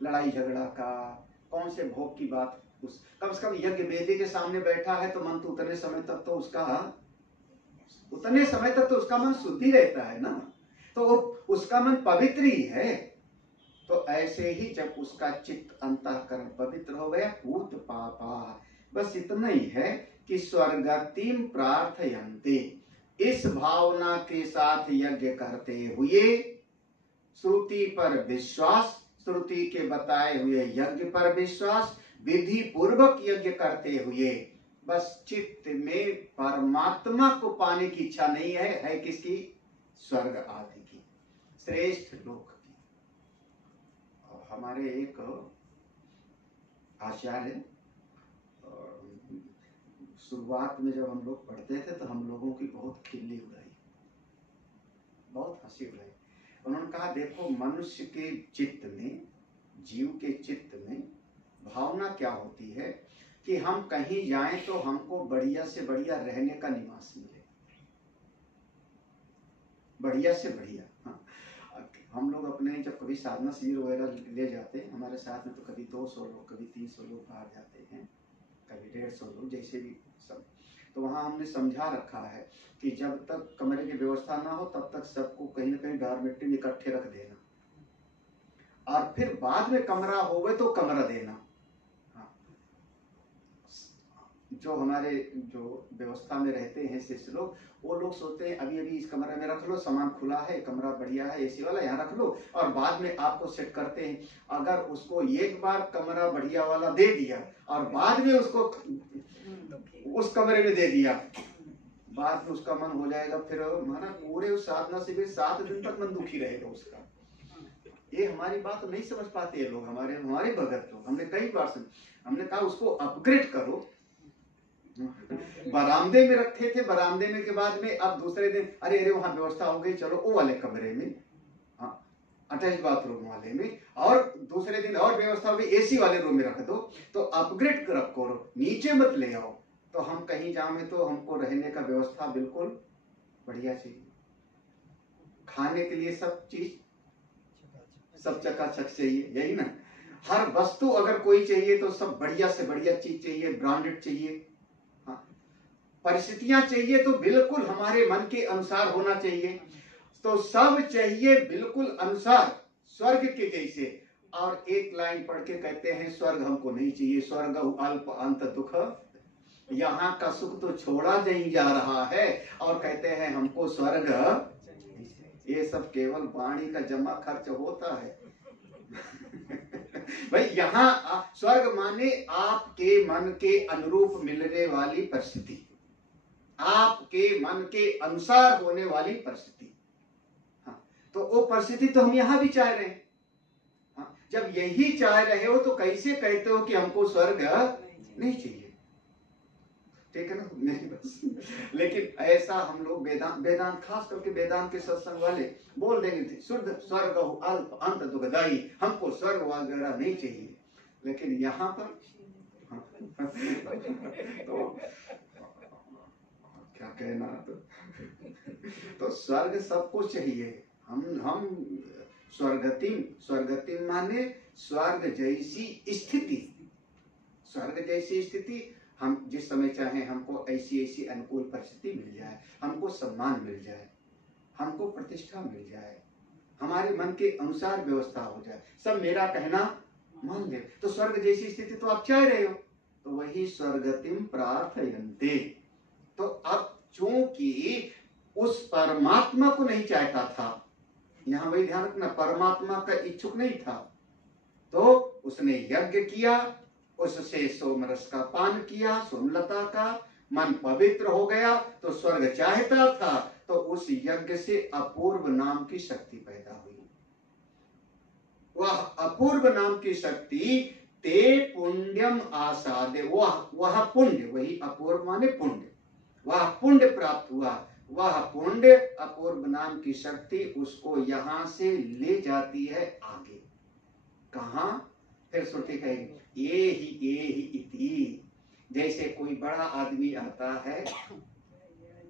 लड़ाई झगड़ा का, कौन से भोग की बात, उस कम से कम यज्ञ वेदी के सामने बैठा है तो मन तो उतने समय तक तो उसका मन शुद्ध ही रहता है ना, तो उसका मन पवित्र ही है। तो ऐसे ही जब उसका चित्त अंतःकरण पवित्र हो गया, पूत पापा, बस इतना ही है कि स्वर्गतिम प्रार्थयन्ते, इस भावना के साथ यज्ञ करते हुए, श्रुति पर विश्वास, श्रुति के बताए हुए यज्ञ पर विश्वास, विधि पूर्वक यज्ञ करते हुए, बस चित्त में परमात्मा को पाने की इच्छा नहीं है किसकी? स्वर्ग आदि की, श्रेष्ठ लोक की। और हमारे एक आचार्य, शुरुआत में जब हम लोग पढ़ते थे तो हम लोगों की बहुत खिल्ली उड़ाई, बहुत हंसी उड़ाई। उन्होंने कहा देखो मनुष्य के चित्त में, जीव के चित्त में भावना क्या होती है कि हम कहीं जाएं तो हमको बढ़िया से बढ़िया रहने का निवास मिले, बढ़िया से बढ़िया। हाँ, हम लोग अपने जब कभी साधना शिविर वगैरह ले जाते हैं, हमारे साथ में तो कभी 200 लोग, कभी 300 लोग बाहर जाते हैं, कभी 150 लोग, जैसे भी सब। तो वहाँ हमने समझा रखा है कि जब तक कमरे की व्यवस्था ना हो तब तक सबको कहीं ना कहीं डॉर्मेट्री में इकट्ठे रख देना, और फिर बाद में कमरा होवे तो कमरा देना। हाँ, जो हमारे जो व्यवस्था में रहते हैं शिष्य लोग, वो लोग सोचते हैं अभी अभी इस कमरे में रख लो, सामान खुला है, कमरा बढ़िया है, एसी वाला, यहाँ रख लो और बाद में आपको सेट करते हैं। अगर उसको एक बार कमरा बढ़िया वाला दे दिया और बाद में उसको उस कमरे में दे दिया, बाद में उसका मन हो जाएगा फिर माना पूरे उस साधना से भी 7 दिन तक मन दुखी रहेगा उसका। ये हमारी बात नहीं समझ पाते ये लोग, हमारे भगत लोग। हमने कई बार हमने कहा उसको अपग्रेड करो। बरामदे में रखे थे, बरामदे में के बाद में अब दूसरे दिन अरे वहां व्यवस्था हो गई, चलो वो वाले कमरे में। हाँ, अटैच बाथरूम वाले में, और दूसरे दिन और व्यवस्था भी एसी वाले रूम में रख दो, तो अपग्रेड करो, नीचे मत ले आओ। तो हम कहीं जाए तो हमको रहने का व्यवस्था बिल्कुल बढ़िया चाहिए, खाने के लिए सब चीज सब चकाचक चाहिए, यही ना। हर वस्तु अगर कोई चाहिए तो सब बढ़िया से बढ़िया चीज चाहिए, ब्रांडेड चाहिए। हाँ, परिस्थितियां चाहिए तो बिल्कुल हमारे मन के अनुसार होना चाहिए। तो सब चाहिए बिल्कुल अनुसार स्वर्ग के जैसे। और एक लाइन पढ़ के कहते हैं स्वर्ग हमको नहीं चाहिए, स्वर्ग अल्प अंत दुख, यहाँ का सुख तो छोड़ा नहीं जा रहा है, और कहते हैं हमको स्वर्ग। ये सब केवल वाणी का जमा खर्च होता है। भाई यहाँ स्वर्ग माने आपके मन के अनुरूप मिलने वाली परिस्थिति, आपके मन के अनुसार होने वाली परिस्थिति। हाँ, तो वो परिस्थिति तो हम यहाँ भी चाह रहे हैं। हाँ, जब यही चाह रहे हो तो कैसे कहते हो कि हमको स्वर्ग नहीं चाहिए? ठीक है ना, नहीं बस। लेकिन ऐसा हम लोग वेदांत खास करके वेदांत के सत्संग वाले बोल देंगे थे, शुद्ध स्वर्ग अल्प अंत दुखदाई, हमको स्वर्ग वगैरह नहीं चाहिए। लेकिन यहाँ पर तो क्या कहना, तो स्वर्ग सबको चाहिए। हम स्वर्गतिम माने स्वर्ग जैसी स्थिति, स्वर्ग जैसी स्थिति। हम जिस समय चाहे हमको ऐसी अनुकूल परिस्थिति मिल जाए, हमको सम्मान मिल जाए, हमको प्रतिष्ठा मिल जाए, हमारे मन के अनुसार व्यवस्था हो जाए, सब मेरा कहना मान ले, तो स्वर्ग जैसी स्थिति तो आप चाह रहे हो। तो वही स्वर्गतिम प्रार्थयन्ते। तो अब चूंकि उस परमात्मा को नहीं चाहता था, यहाँ वही ध्यान रखना, परमात्मा का इच्छुक नहीं था, तो उसने यज्ञ किया, उससे सोमरस का पान किया, सोमलता का, मन पवित्र हो गया, तो स्वर्ग चाहता था, तो उस यज्ञ से अपूर्व नाम की शक्ति पैदा हुई। वह अपूर्व नाम की शक्ति ते पुण्यम आसादे, वह पुण्य, वही अपूर्व माने पुण्य, वह पुण्य प्राप्त हुआ। वह पुण्य अपूर्व नाम की शक्ति उसको यहां से ले जाती है आगे। कहा? फिर श्रुति कहेगी ये ही इति। जैसे कोई बड़ा आदमी आता है,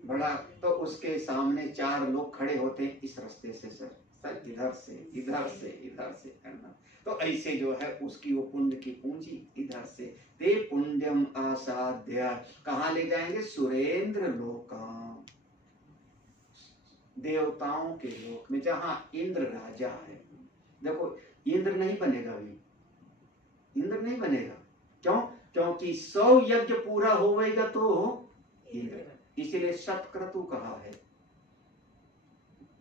बड़ा, तो उसके सामने 4 लोग खड़े होते हैं, इस रास्ते से सर इधर से इधर से इधर से करना, तो ऐसे जो है उसकी वो पुण्य की पूंजी इधर से, ते पुण्यम आसाद्य, कहाँ ले जाएंगे? सुरेंद्र लोकम, देवताओं के लोक में, जहां इंद्र राजा है। देखो इंद्र नहीं बनेगा, अभी इंद्र नहीं बनेगा। क्यों? क्योंकि 100 यज्ञ पूरा होगा तो इंद्र, इसीलिए शतक्रतु कहा है।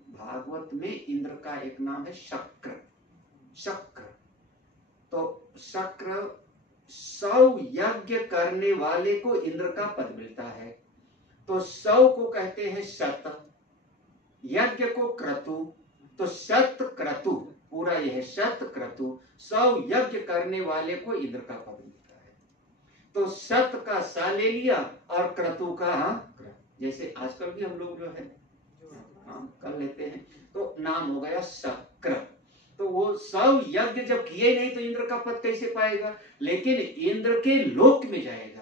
भागवत में इंद्र का एक नाम है शक्र, शक्र। तो शक्र 100 यज्ञ करने वाले को इंद्र का पद मिलता है। तो 100 को कहते हैं शत, यज्ञ को क्रतु, तो शत क्रतु, पूरा यह शत क्रतु, 100 यज्ञ करने वाले को इंद्र का पद मिलता है। तो शत का सा ले लिया और क्रतु का जैसे आजकल भी हम लोग जो है कर लेते हैं, तो नाम हो गया शक्र। तो वो 100 यज्ञ जब किए नहीं तो इंद्र का पद कैसे पाएगा? लेकिन इंद्र के लोक में जाएगा,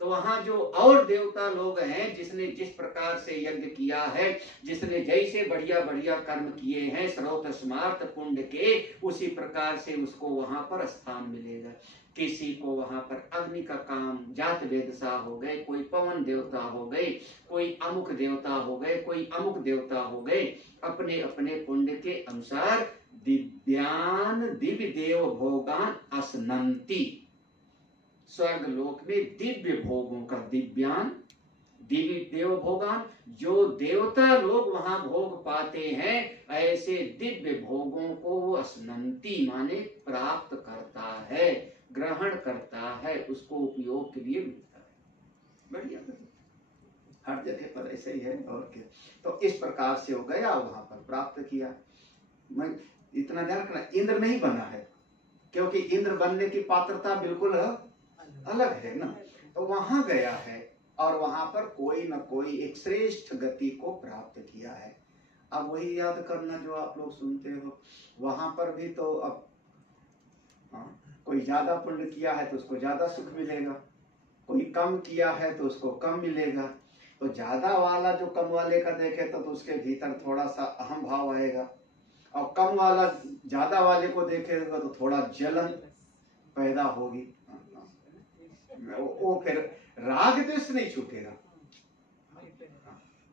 तो वहां जो और देवता लोग हैं, जिसने जिस प्रकार से यज्ञ किया है, जिसने जैसे बढ़िया बढ़िया कर्म किए हैं स्रोत स्मार्त पुण्य के, उसी प्रकार से उसको वहां पर स्थान मिलेगा। किसी को वहां पर अग्नि का काम, जात वेदसा हो गए, कोई पवन देवता हो गए, कोई अमुक देवता हो गए, कोई अमुक देवता हो गए, अपने अपने पुण्य के अनुसार दिव्यान दिव्य देव भोगान असनंती, स्वर्ग लोक में दिव्य भोगों का, दिव्यान दिव्य देव भोगान, जो देवता लोग वहां भोग पाते हैं, ऐसे दिव्य भोगों को वो असनंती माने प्राप्त करता है, ग्रहण करता है, उसको उपयोग के लिए मिलता है। बढ़िया, हर जगह पर ऐसे ही है और क्या। तो इस प्रकार से हो गया, वहां पर प्राप्त किया। मैं इतना ध्यान रखना, इंद्र नहीं बना है, क्योंकि इंद्र बनने की पात्रता बिल्कुल अलग है ना। तो वहां गया है और वहां पर कोई न कोई एक श्रेष्ठ गति को प्राप्त किया है। अब वही याद करना जो आप लोग सुनते हो। वहां पर भी तो अब कोई ज्यादा पुण्य किया है तो उसको ज्यादा सुख मिलेगा, कोई कम किया है तो उसको कम मिलेगा। तो ज्यादा वाला जो कम वाले का देखे तो उसके भीतर थोड़ा सा अहम भाव आएगा, और कम वाला ज्यादा वाले को देखेगा तो थोड़ा जलन पैदा होगी। वो फिर राग द्वेष नहीं छूटेगा।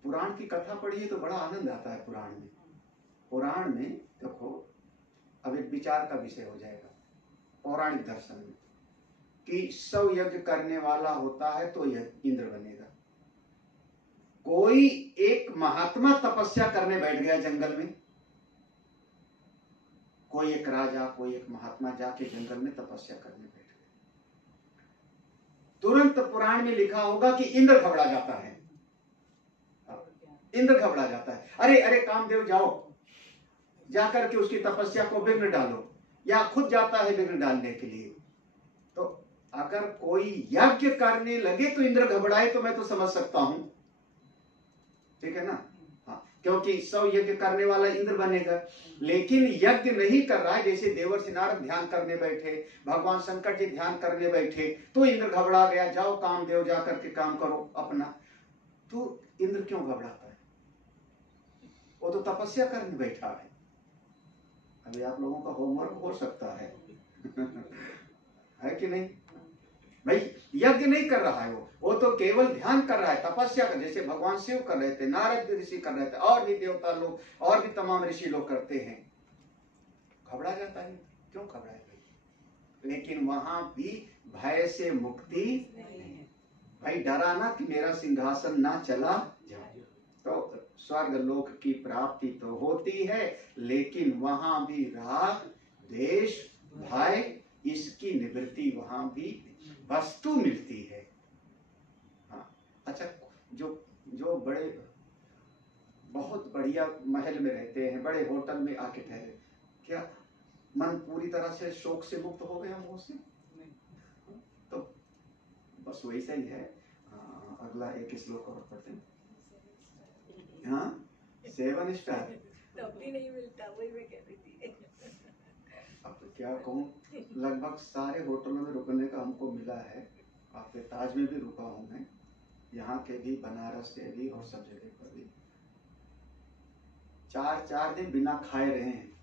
पुराण की कथा पढ़िए तो बड़ा आनंद आता है। पुराण में देखो, अब एक विचार का विषय हो जाएगा पौराणिक दर्शन में कि 100 यज्ञ करने वाला होता है तो यह इंद्र बनेगा। कोई एक महात्मा तपस्या करने बैठ गया जंगल में, कोई एक राजा, कोई एक महात्मा जाके जंगल में तपस्या करने बैठ गए, तुरंत पुराण में लिखा होगा कि इंद्र घबरा जाता है। इंद्र घबरा जाता है, अरे अरे कामदेव जाओ, जाकर के उसकी तपस्या को विघ्न डालो, या खुद जाता है विघ्न डालने के लिए। तो अगर कोई यज्ञ करने लगे तो इंद्र घबराए तो मैं तो समझ सकता हूं, ठीक है ना। हाँ, क्योंकि 100 यज्ञ करने वाला इंद्र बनेगा। लेकिन यज्ञ नहीं कर रहा है, जैसे देवर्षि नारद ध्यान करने बैठे, भगवान शंकर जी ध्यान करने बैठे, तो इंद्र घबरा गया, जाओ कामदेव जाकर के काम करो अपना। तो इंद्र क्यों घबराता है? वो तो तपस्या करने बैठा है। अभी आप लोगों का होमवर्क हो सकता है है कि नहीं भाई? यज्ञ नहीं कर रहा है वो तो केवल ध्यान कर रहा है, तपस्या कर, जैसे भगवान शिव कर रहे थे, नारद ऋषि कर रहे थे, और भी देवता लोग और भी तमाम ऋषि लोग करते हैं। घबरा जाता है, क्यों घबराएगा? लेकिन वहां भी भय से मुक्ति भाई, डरा ना कि मेरा सिंहासन ना चला जाए। तो स्वर्ग लोक की प्राप्ति तो होती है, लेकिन वहां भी राग द्वेष भय इसकी निवृत्ति वहां भी वस्तु मिलती है। हाँ, अच्छा, जो बड़े बहुत बढ़िया महल में रहते हैं, बड़े होटल में आके ठहरे, क्या मन पूरी तरह से शोक से मुक्त हो गया मोह से? तो बस वैसा ही है। अगला एक श्लोक और पढ़ते हैं। हाँ, 7 स्टार टॉपी नहीं मिलता, वही मैं कह रही थी। अब तो क्या कहूँ, लगभग सारे होटलों में रुकने का हमको मिला है। आपके ताज में भी रुका हूँ मैं, यहाँ के भी, बनारस के भी, और सब जगह पर भी। 4 दिन बिना खाए रहे हैं।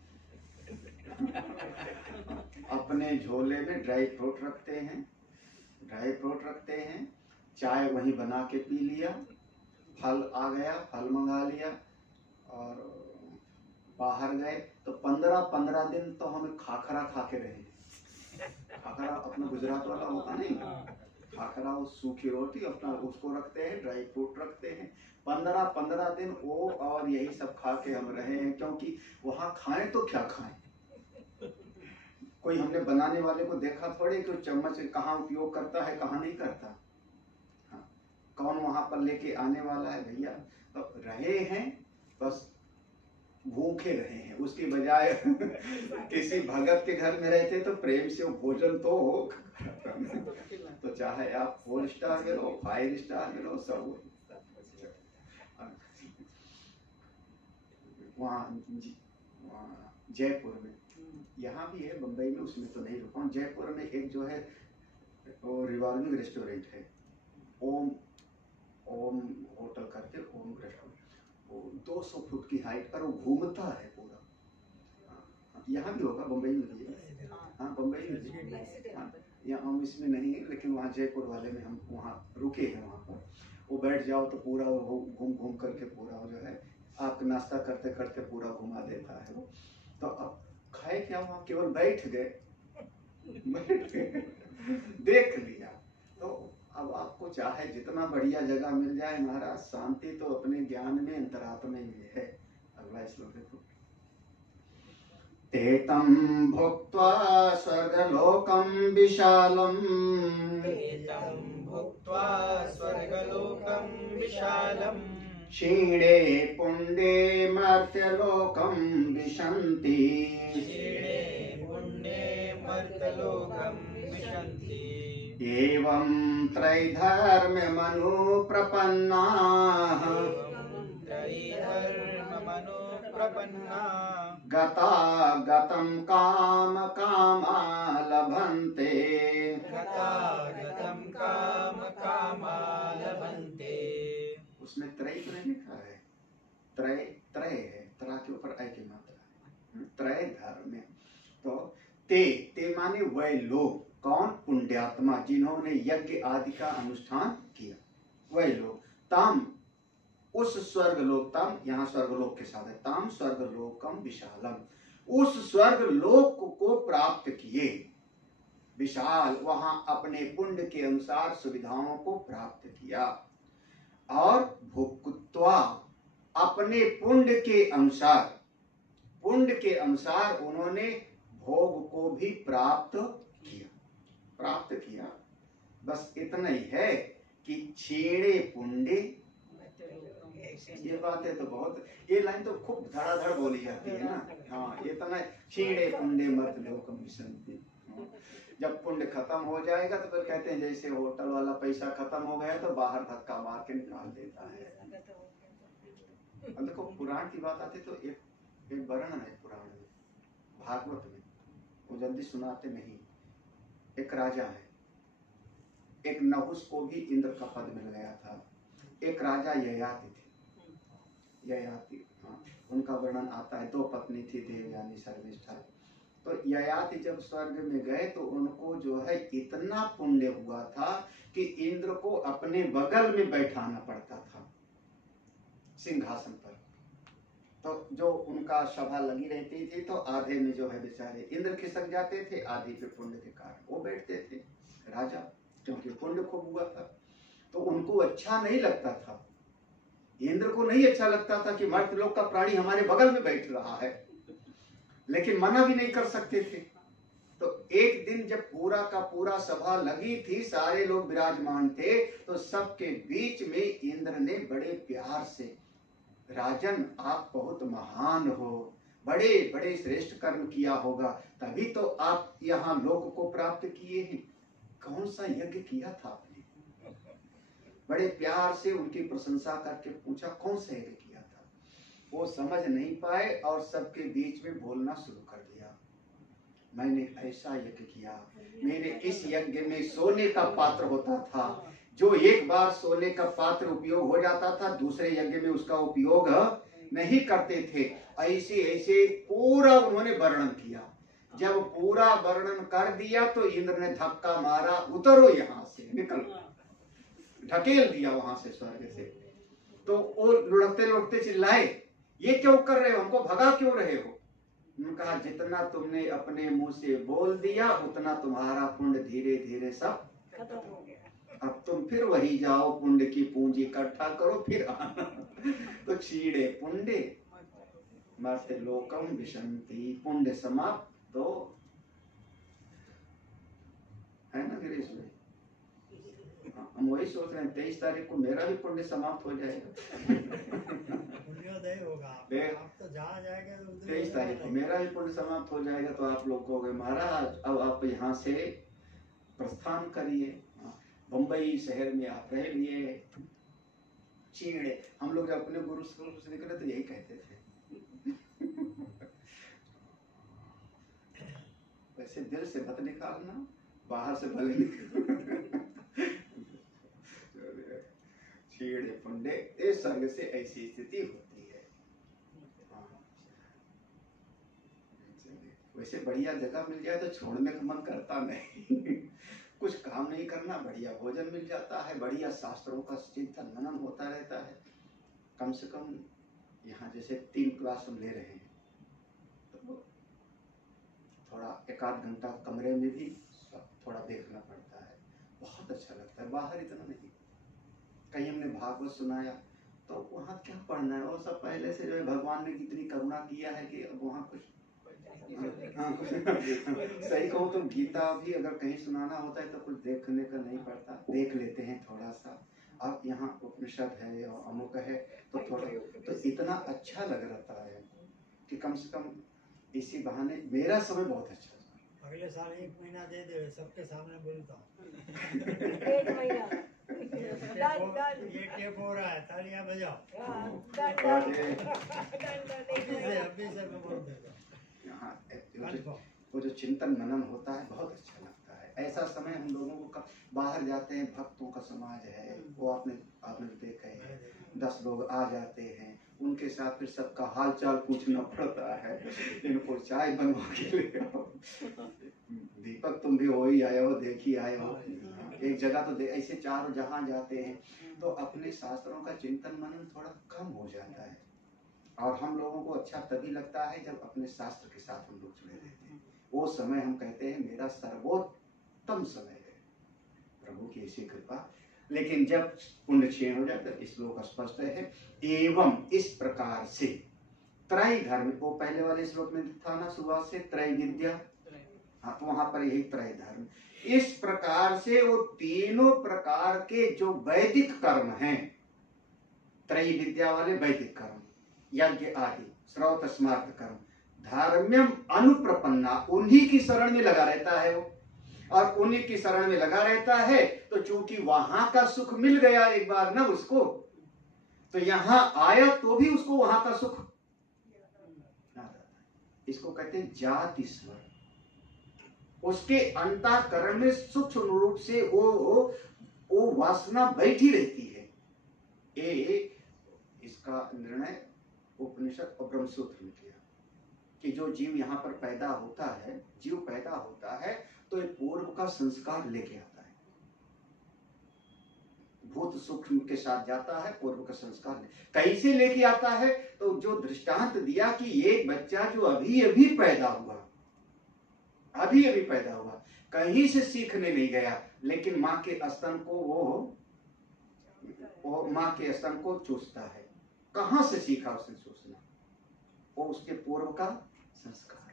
अपने झोले में ड्राई फ्रूट रखते हैं, चाय वहीं बना के पी लिया, फल आ गया, फल मंगा लिया, और बाहर गए तो 15 दिन तो हमें खाखरा खा के रहे। खाखरा अपना गुजरात वाला होता नहीं, खाखरा वो सूखी रोटी अपना उसको रखते हैं, ड्राई फ्रूट रखते हैं। 15 दिन वो और यही सब खा के हम रहे हैं, क्योंकि वहां खाएं तो क्या खाएं। कोई हमने बनाने वाले को देखा थोड़े कि चम्मच कहाँ उपयोग करता है कहाँ नहीं करता। हाँ, कौन वहां पर लेके आने वाला है भैया। तो रहे हैं, बस भूखे रहे हैं। उसकी बजाय किसी भगत के घर में रहते तो प्रेम से भोजन तो हो। तो चाहे आप 4 स्टार में लो, 5 स्टार में लो, सब। वहाँ जयपुर में, यहाँ भी है, बम्बई में उसमें तो नहीं रुका हूँ। जयपुर में एक जो है वो रिवॉल्विंग रेस्टोरेंट है, ओम होटल करके, ओम रेस्टोरेंट। वो 200 फुट की हाइट पर वो घूमता है पूरा। यहाँ भी होगा, बम्बई में भी है। हाँ, बम्बई में भी। हाँ, यहाँ हम इसमें नहीं है, लेकिन वहाँ जयपुर वाले में हम वहाँ रुके हैं। वहाँ पर वो बैठ जाओ तो पूरा वो घूम करके पूरा जो है आप नाश्ता करते करते पूरा घुमा देता है वो। तो अब खाए क्या, वहाँ केवल बैठ गए देख लिया। तो अब आपको चाहे जितना बढ़िया जगह मिल जाए महाराज, शांति तो अपने ज्ञान में, अंतरात्मा में है। अगला श्लोक देखो। तेतं भुक्त्वा स्वर्गलोकं विशालम्, तेतं भुक्त्वा स्वर्गलोकं विशालम्, क्षीणे पुण्ये मर्त्यलोकं विशन्ति, क्षीणे पुण्ये मर्त्यलोकं विशन्ति। एवं त्रैधर्म्यमनुप्रपन्नाः, त्रैधर्म्यमनुप्रपन्नाः, प्रपन्ना गता गतं काम कामा लभन्ते। गता गतं काम कामा लभन्ते। उसमें त्रय तो नहीं लिखा है, त्रय त्रय है, त्रा के ऊपर ऐ की मात्रा है, त्रय धर्म में। तो ते माने वह लोग, कौन? पुण्यात्मा, जिन्होंने यज्ञ आदि का अनुष्ठान किया, वह लोग। ताम, उस स्वर्गलोक, ताम यहाँ स्वर्गलोक के साथ है, ताम स्वर्गलोकम विशालम, उस स्वर्गलोक को प्राप्त किए, विशाल, वहां अपने पुण्य के अनुसार सुविधाओं को प्राप्त किया, और भुक्त्वा, अपने पुण्य के अनुसार, पुण्य के अनुसार उन्होंने भोग को भी प्राप्त किया। बस इतना ही है कि छेड़े पुण्य, ये बातें तो बहुत, ये लाइन तो खूब धड़ाधड़ बोली जाती है ना। हाँ, ये तो ना, छेड़े पुण्य मत लोकम विशन्ति। जब पुण्य खत्म हो जाएगा तो फिर कहते हैं जैसे होटल वाला पैसा खत्म हो गया तो बाहर धक्का मार के निकाल देता है। अब देखो पुराण की बात आती तो एक वर्णन है पुराण में, भागवत में, वो जल्दी सुनाते नहीं। एक राजा है, एक नहुस को भी इंद्र का पद मिल गया था। एक राजा ययाति थे, ययाति, हाँ, उनका वर्णन आता है। 2 पत्नी थी, देवयानी सर्विष्ठा। तो ययाति जब स्वर्ग में गए तो उनको जो है इतना पुण्य हुआ था कि इंद्र को अपने बगल में बैठाना पड़ता था सिंहासन पर। तो जो उनका सभा लगी रहती थी तो आधे में जो है बेचारे इंद्र खिसक जाते थे, आधे पे पुण्य के कारण वो बैठते थे राजा, क्योंकि पुण्य खूब हुआ था। तो उनको अच्छा नहीं लगता था, इंद्र को नहीं अच्छा लगता था कि मर्त लोक का प्राणी हमारे बगल में बैठ रहा है, लेकिन मना भी नहीं कर सकते थे। तो एक दिन जब पूरा का पूरा सभा लगी थी, सारे लोग विराजमान थे, तो सबके बीच में इंद्र ने बड़े प्यार से, राजन आप बहुत महान हो, बड़े बड़े श्रेष्ठ कर्म किया होगा, तभी तो आप यहाँ लोक को प्राप्त किए हैं। कौन सा यज्ञ किया था आपने? बड़े प्यार से उनकी प्रशंसा करके पूछा कौन सा यज्ञ किया था। वो समझ नहीं पाए और सबके बीच में बोलना शुरू कर दिया, मैंने ऐसा यज्ञ किया, मेरे इस यज्ञ में सोने का पात्र होता था, जो एक बार सोने का पात्र उपयोग हो जाता था दूसरे यज्ञ में उसका उपयोग नहीं करते थे। ऐसे ऐसे पूरा उन्होंने वर्णन किया। जब पूरा वर्णन कर दिया तो इंद्र ने धक्का मारा, उतरो यहाँ से, निकल, ढकेल दिया वहां से, स्वर्ग से। तो वो लुढ़कते लुढ़कते चिल्लाए, ये क्यों कर रहे हो, हमको भगा क्यों रहे हो? उन्होंने कहा जितना तुमने अपने मुंह से बोल दिया उतना तुम्हारा पुण्य धीरे धीरे सब खत्म हो गया। अब तुम फिर वही जाओ, पुण्य की पूंजी इकट्ठा करो, फिर आना। तो छीड़े पुण्य मर्त्य लोकम विशन्ति, पुण्य समाप्त तो है ना गिरीश भाई? हम वही सोच रहे हैं 23 तारीख को मेरा भी पुण्य समाप्त हो जाएगा। पुण्योदय होगा, आप तो जहाँ जाएंगे 23 तारीख को मेरा भी पुण्य समाप्त हो जाएगा। तो आप लोग कहोगे महाराज अब आप यहाँ से प्रस्थान करिए, बम्बई शहर में आप रह लिए। चीड़े, हम लोग जब अपने गुरु से निकले तो यही कहते थे। वैसे दिल से मत निकालना, बाहर से भले निकालना। चीड़े पुण्य, इस सर्ग से ऐसी स्थिति होती है। वैसे बढ़िया जगह मिल जाए तो छोड़ने का मन करता नहीं। कुछ काम नहीं करना, बढ़िया भोजन मिल जाता है, बढ़िया शास्त्रों का चिंतन मनन होता रहता है। कम से कम यहाँ जैसे 3 क्लास हम ले रहे हैं तो थोड़ा 1-8 घंटा कमरे में भी थोड़ा देखना पड़ता है, बहुत अच्छा लगता है। बाहर इतना नहीं। कहीं हमने भागवत सुनाया तो वहाँ क्या पढ़ना है, वो सब पहले से जो है भगवान ने कितनी करुणा किया है कि अब वहाँ कुछ सही कहूँ तो गीता भी अगर कहीं सुनाना होता है तो कुछ देखने का नहीं पड़ता, देख लेते हैं थोड़ा सा। अब यहाँ उपनिषद है और अमुक है तो थोड़ा तो इतना अच्छा लग रहा है कि कम से कम इसी बहाने मेरा समय बहुत अच्छा था। अगले साल 1 महीना दे दे, सबके सामने बोलता। 1 महीना ये टेप हो रहा है, तालियां बजाओ। हाँ, अभी से मैं बोल देता हूँ। यहाँ वो जो चिंतन मनन होता है बहुत अच्छा लगता है। ऐसा समय हम लोगों को बाहर जाते हैं, भक्तों का समाज है, वो आपने देखा है, 10 लोग आ जाते हैं, उनके साथ फिर सबका हाल चाल पूछना पड़ता है, इनको चाय बनवा के ले आओ, दीपक तुम भी हो ही आए हो, देख ही आए हो, एक जगह तो ऐसे चारों जहां जाते हैं, तो अपने शास्त्रों का चिंतन मनन थोड़ा कम हो जाता है। और हम लोगों को अच्छा तभी लगता है जब अपने शास्त्र के साथ हम लोग जुड़े रहते हैं। वो समय हम कहते हैं मेरा सर्वोत्तम समय है, प्रभु की ऐसी कृपा। लेकिन जब पुण्य क्षीण हो जाता है, श्लोक स्पष्ट है, एवं इस प्रकार से त्रय धर्म, वो पहले वाले श्लोक में था ना, शुरुआत से त्रय विद्या, हाँ, तो वहां पर यही त्रय धर्म। इस प्रकार से वो तीनों प्रकार के जो वैदिक कर्म हैं, त्रय विद्या वाले वैदिक कर्म, यज्ञ आदि, श्रौत स्मार्त कर्म, धर्म्यम अनुप्रपन्ना, उन्हीं की शरण में लगा रहता है वो, और उन्हीं की शरण में लगा रहता है। तो चूंकि वहां का सुख मिल गया एक बार ना उसको, तो यहां आया तो भी उसको वहां का सुख, इसको कहते हैं जाति स्मरण। उसके अंतःकरण में सूक्ष्म रूप से वो वासना बैठी रहती है। इसका निर्णय उपनिषद और ब्रह्मसूत्र में किया कि जो जीव यहाँ पर पैदा होता है, जीव पैदा होता है तो एक पूर्व का संस्कार लेके आता है, भूत सूक्ष्म के साथ जाता है, पूर्व का संस्कार कैसे लेके आता है, तो जो दृष्टांत दिया कि एक बच्चा जो अभी अभी पैदा हुआ, कहीं से सीखने नहीं गया, लेकिन माँ के स्तन को वो माँ के स्तन को चूसता है। कहां से सीखा उसने चूसना? वो उसके पूर्व का संस्कार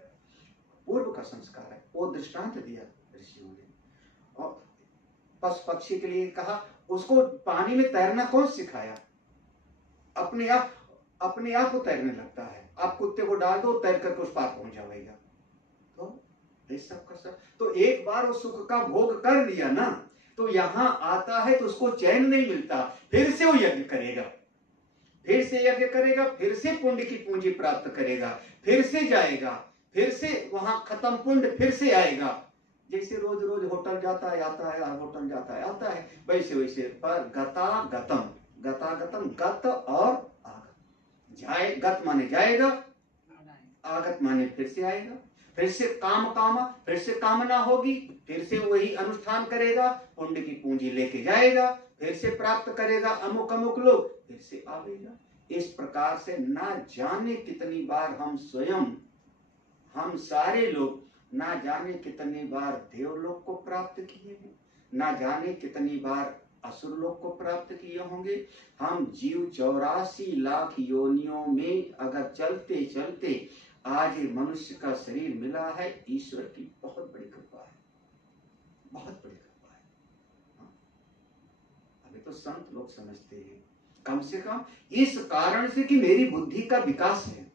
है। वो दृष्टांत दिया ऋषियों ने। और पशु पक्षी के लिए कहा, उसको पानी में तैरना कौन सिखाया? अपने आप वो तैरने लगता है। आप कुत्ते को डाल दो, तैर करके उस पार पहुंच जाएगा। तो इस सब का सब, तो एक बार वो सुख का भोग कर लिया ना, तो यहां आता है तो उसको चैन नहीं मिलता, फिर से वो यज्ञ करेगा, फिर से पुण्य की पूंजी प्राप्त करेगा, फिर से जाएगा, फिर से वहां खत्म पुण्य, फिर से आएगा। जैसे रोज रोज होटल जाता है, आता है, वैसे पर गतागतम, गत और आगत। गत माने जाएगा, आगत माने फिर से आएगा, फिर से फिर से कामना होगी, फिर से वही अनुष्ठान करेगा, पुण्य की पूंजी लेके जाएगा, फिर से प्राप्त करेगा, अमुक लोग, फिर से आवेगा। इस प्रकार से ना जाने कितनी बार हम सारे लोग ना जाने कितनी बार देवलोक को प्राप्त किए हैं, ना जाने कितनी बार असुर लोक को प्राप्त किए होंगे। हम जीव 84 लाख योनियों में अगर चलते चलते आज मनुष्य का शरीर मिला है, ईश्वर की बहुत बड़ी कृपा है, बहुत बड़ी कृपा है। अभी तो संत लोग समझते हैं, कम से कम इस कारण से कि मेरी बुद्धि का विकास है।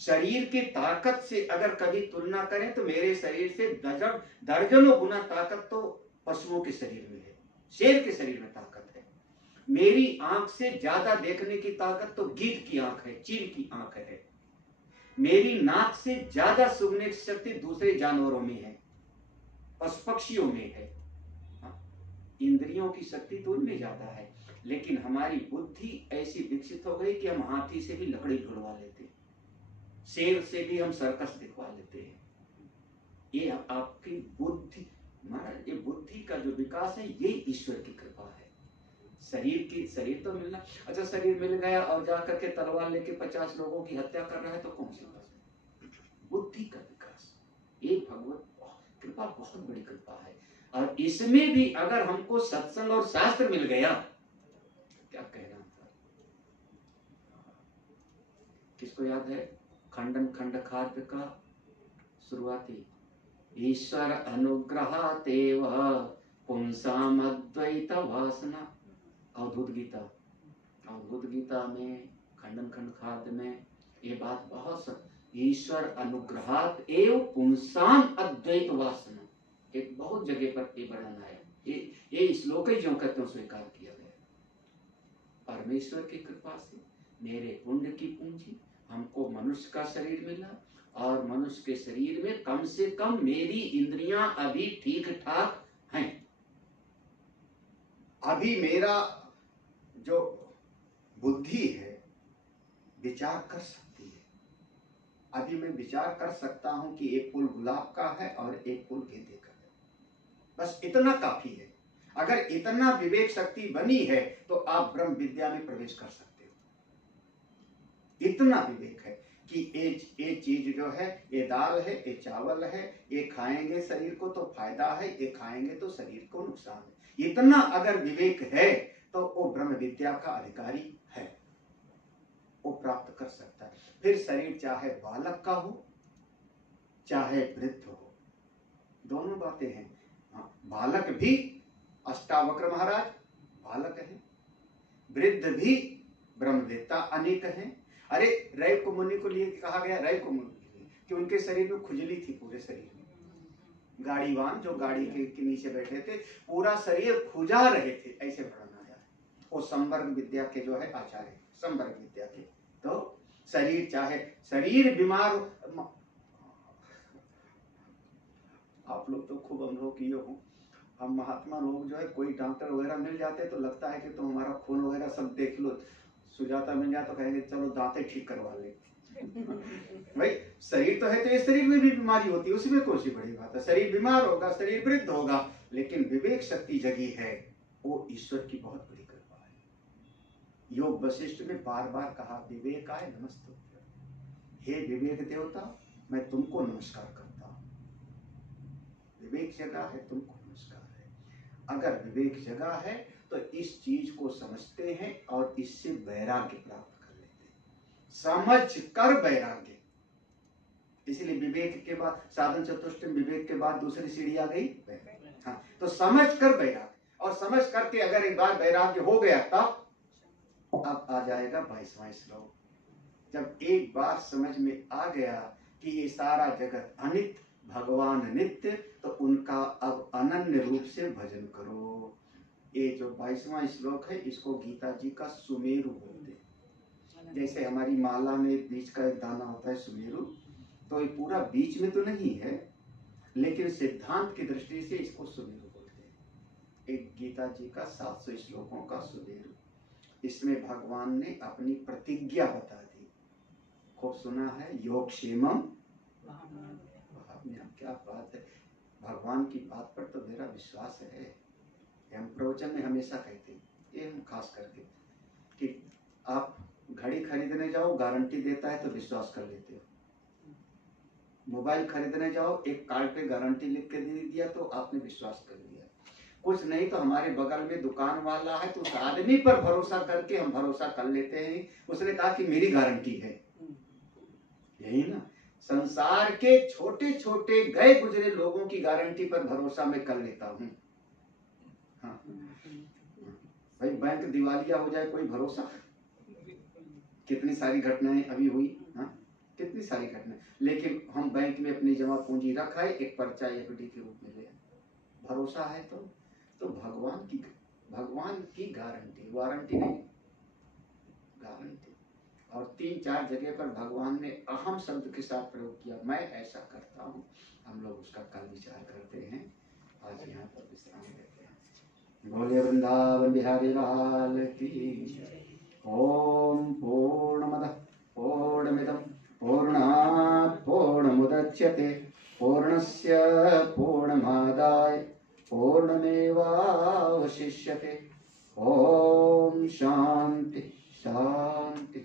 शरीर की ताकत से अगर कभी तुलना करें तो मेरे शरीर से दर्जनों गुना ताकत तो पशुओं के शरीर में है, शेर के शरीर में ताकत है। मेरी आंख से ज्यादा देखने की ताकत तो गीध की आंख है, चील की आंख है। मेरी नाक से ज्यादा सूंघने की शक्ति दूसरे जानवरों में है, पशु पक्षियों में है। इंद्रियों की शक्ति तो उनमें ज्यादा है, लेकिन हमारी बुद्धि ऐसी विकसित हो गई कि हम हाथी से भी लकड़ी ढुलवा लेते हैं, शेर से भी हम सर्कस दिखवा लेते हैं। ये आपकी बुद्धि, महाराज, ये बुद्धि का जो विकास है, ये ईश्वर की कृपा है। शरीर तो मिलना, अच्छा शरीर मिल गया और जाकर के तलवार लेके 50 लोगों की हत्या कर रहा है तो कौन सी बात है? बुद्धि का विकास, ये भगवत कृपा बहुत बड़ी कृपा है। और इसमें भी अगर हमको सत्संग और शास्त्र मिल गया, क्या कहना था, किसको याद है? खंडन खंड खाद्य का शुरुआती, ईश्वर अनुग्रहातेव पुंसाम अद्वैत वासना। अवधूत गीता में खंडन खंड खाद्य में ये बात बहुत ईश्वर अनुग्रहात एव पुंसाम अद्वैत वासना, एक बहुत जगह पर ये वर्णन आया। ये श्लोक ही जो कहते हैं स्वीकार किया गया। परमेश्वर की कृपा से मेरे पुण्य की पूंजी हमको मनुष्य का शरीर मिला, और मनुष्य के शरीर में कम से कम मेरी इंद्रियां अभी ठीक ठाक हैं। अभी मेरा जो बुद्धि है विचार कर सकती है। अभी मैं विचार कर सकता हूं कि एक फूल गुलाब का है और एक फूल गेंदे का है। बस इतना काफी है। अगर इतना विवेक शक्ति बनी है तो आप ब्रह्म विद्या में प्रवेश कर सकते हो। इतना विवेक है कि ये चीज जो है, ये दाल है, ये चावल है, ये खाएंगे शरीर को तो फायदा है, ये खाएंगे तो शरीर को नुकसान है। इतना अगर विवेक है तो वो ब्रह्म विद्या का अधिकारी है, वो प्राप्त कर सकता है। फिर शरीर चाहे बालक का हो चाहे वृद्ध हो, दोनों बातें हैं। बालक भी अष्टावक्र महाराज बालक है, वृद्ध भी ब्रह्मवेत्ता अनेक हैं। अरे रैव को मुनि को लिए कहा गया, रैव को मुनि कि उनके शरीर में खुजली थी, पूरे शरीर में। गाड़ीवान जो गाड़ी के नीचे बैठे थे, पूरा शरीर खुजा रहे थे, ऐसे वर्णन आया। वो संवर्ग विद्या के जो है आचार्य, संवर्ग विद्या के। तो शरीर चाहे शरीर बीमार हो, आप लोग तो खूब अनुभव किए हो। हम महात्मा लोग जो है, कोई डॉक्टर वगैरह मिल जाते तो लगता है कि तुम हमारा खून वगैरह सब देख लो, सुजाता मिल जाए तो कहेंगे चलो दांतें ठीक करवा ले। भाई शरीर तो है, तो इस शरीर में भी बीमारी होती है, उसमें कौन सी बड़ी बात है। शरीर बीमार होगा, शरीर वृद्ध होगा, लेकिन विवेक शक्ति जगी है, वो ईश्वर की बहुत बड़ी कृपा है। योग वशिष्ठ में बार बार कहा, विवेकाय नमस्तुभ्यं, हे विवेक देवता मैं तुमको नमस्कार करता हूं। विवेक जगा है, तुमको नमस्कार है। अगर विवेक जगा है तो इस चीज को समझते हैं और इससे वैराग्य प्राप्त कर लेते हैं। समझ कर वैराग्य। इसलिए विवेक के बाद साधन चतुष्टय, विवेक के बाद दूसरी सीढ़ी आ गई वैराग्य। हाँ, तो समझ कर वैराग्य, और समझ करके अगर एक बार वैराग्य हो गया तब अब आ जाएगा 22वां श्लोक। जब एक बार समझ में आ गया कि ये सारा जगत अनित्य, भगवान नित्य, तो उनका अब अनन्य रूप से भजन करो। ये जो 22वां श्लोक है, इसको गीता जी का सुमेरु बोलते हैं। जैसे हमारी माला में बीच का एक दाना होता है सुमेरु, तो ये पूरा बीच में तो नहीं है, लेकिन सिद्धांत की दृष्टि से इसको सुमेरु बोलते हैं। एक गीता जी का 700 श्लोकों का सुमेरु। इसमें भगवान ने अपनी प्रतिज्ञा बता दी। खूब सुना है, योग क्षेमम। क्या बात है, भगवान की बात पर तो मेरा विश्वास है। हम प्रवचन में हमेशा कहते हैं, ये हम खास करके, कि आप घड़ी खरीदने जाओ, गारंटी देता है तो विश्वास कर लेते हो। मोबाइल खरीदने जाओ, एक कार्ड पे गारंटी लिख के दे दिया तो आपने विश्वास कर लिया। कुछ नहीं तो हमारे बगल में दुकान वाला है, तो उस आदमी पर भरोसा करके हम भरोसा कर लेते हैं। उसने कहा कि मेरी गारंटी है, यही ना। संसार के छोटे छोटे गए गुजरे लोगों की गारंटी पर भरोसा मैं कर लेता हूँ। हाँ भाई, बैंक दिवालिया हो जाए, कोई भरोसा? कितनी सारी घटनाएं अभी हुई, हाँ कितनी सारी घटनाएं। लेकिन हम बैंक में अपनी जमा पूंजी रखा है, एक पर्चा एफडी के रूप में ले, भरोसा है। तो भगवान की गारंटी, वारंटी नहीं, गारंटी। और 3-4 जगह पर भगवान ने अहम शब्द के साथ प्रयोग किया, मैं ऐसा करता हूँ। हम लोग उसका कल विचार करते हैं। आज यहाँ पर विश्राम लेते हैं। बोले वृंदावन बिहारी लाल की। ओम पूर्णमदः पूर्णमिदं पूर्णात् पूर्णमुदच्यते पूर्णस्य पूर्णमादाय पूर्णमेवावशिष्यते। ओम शांति शांति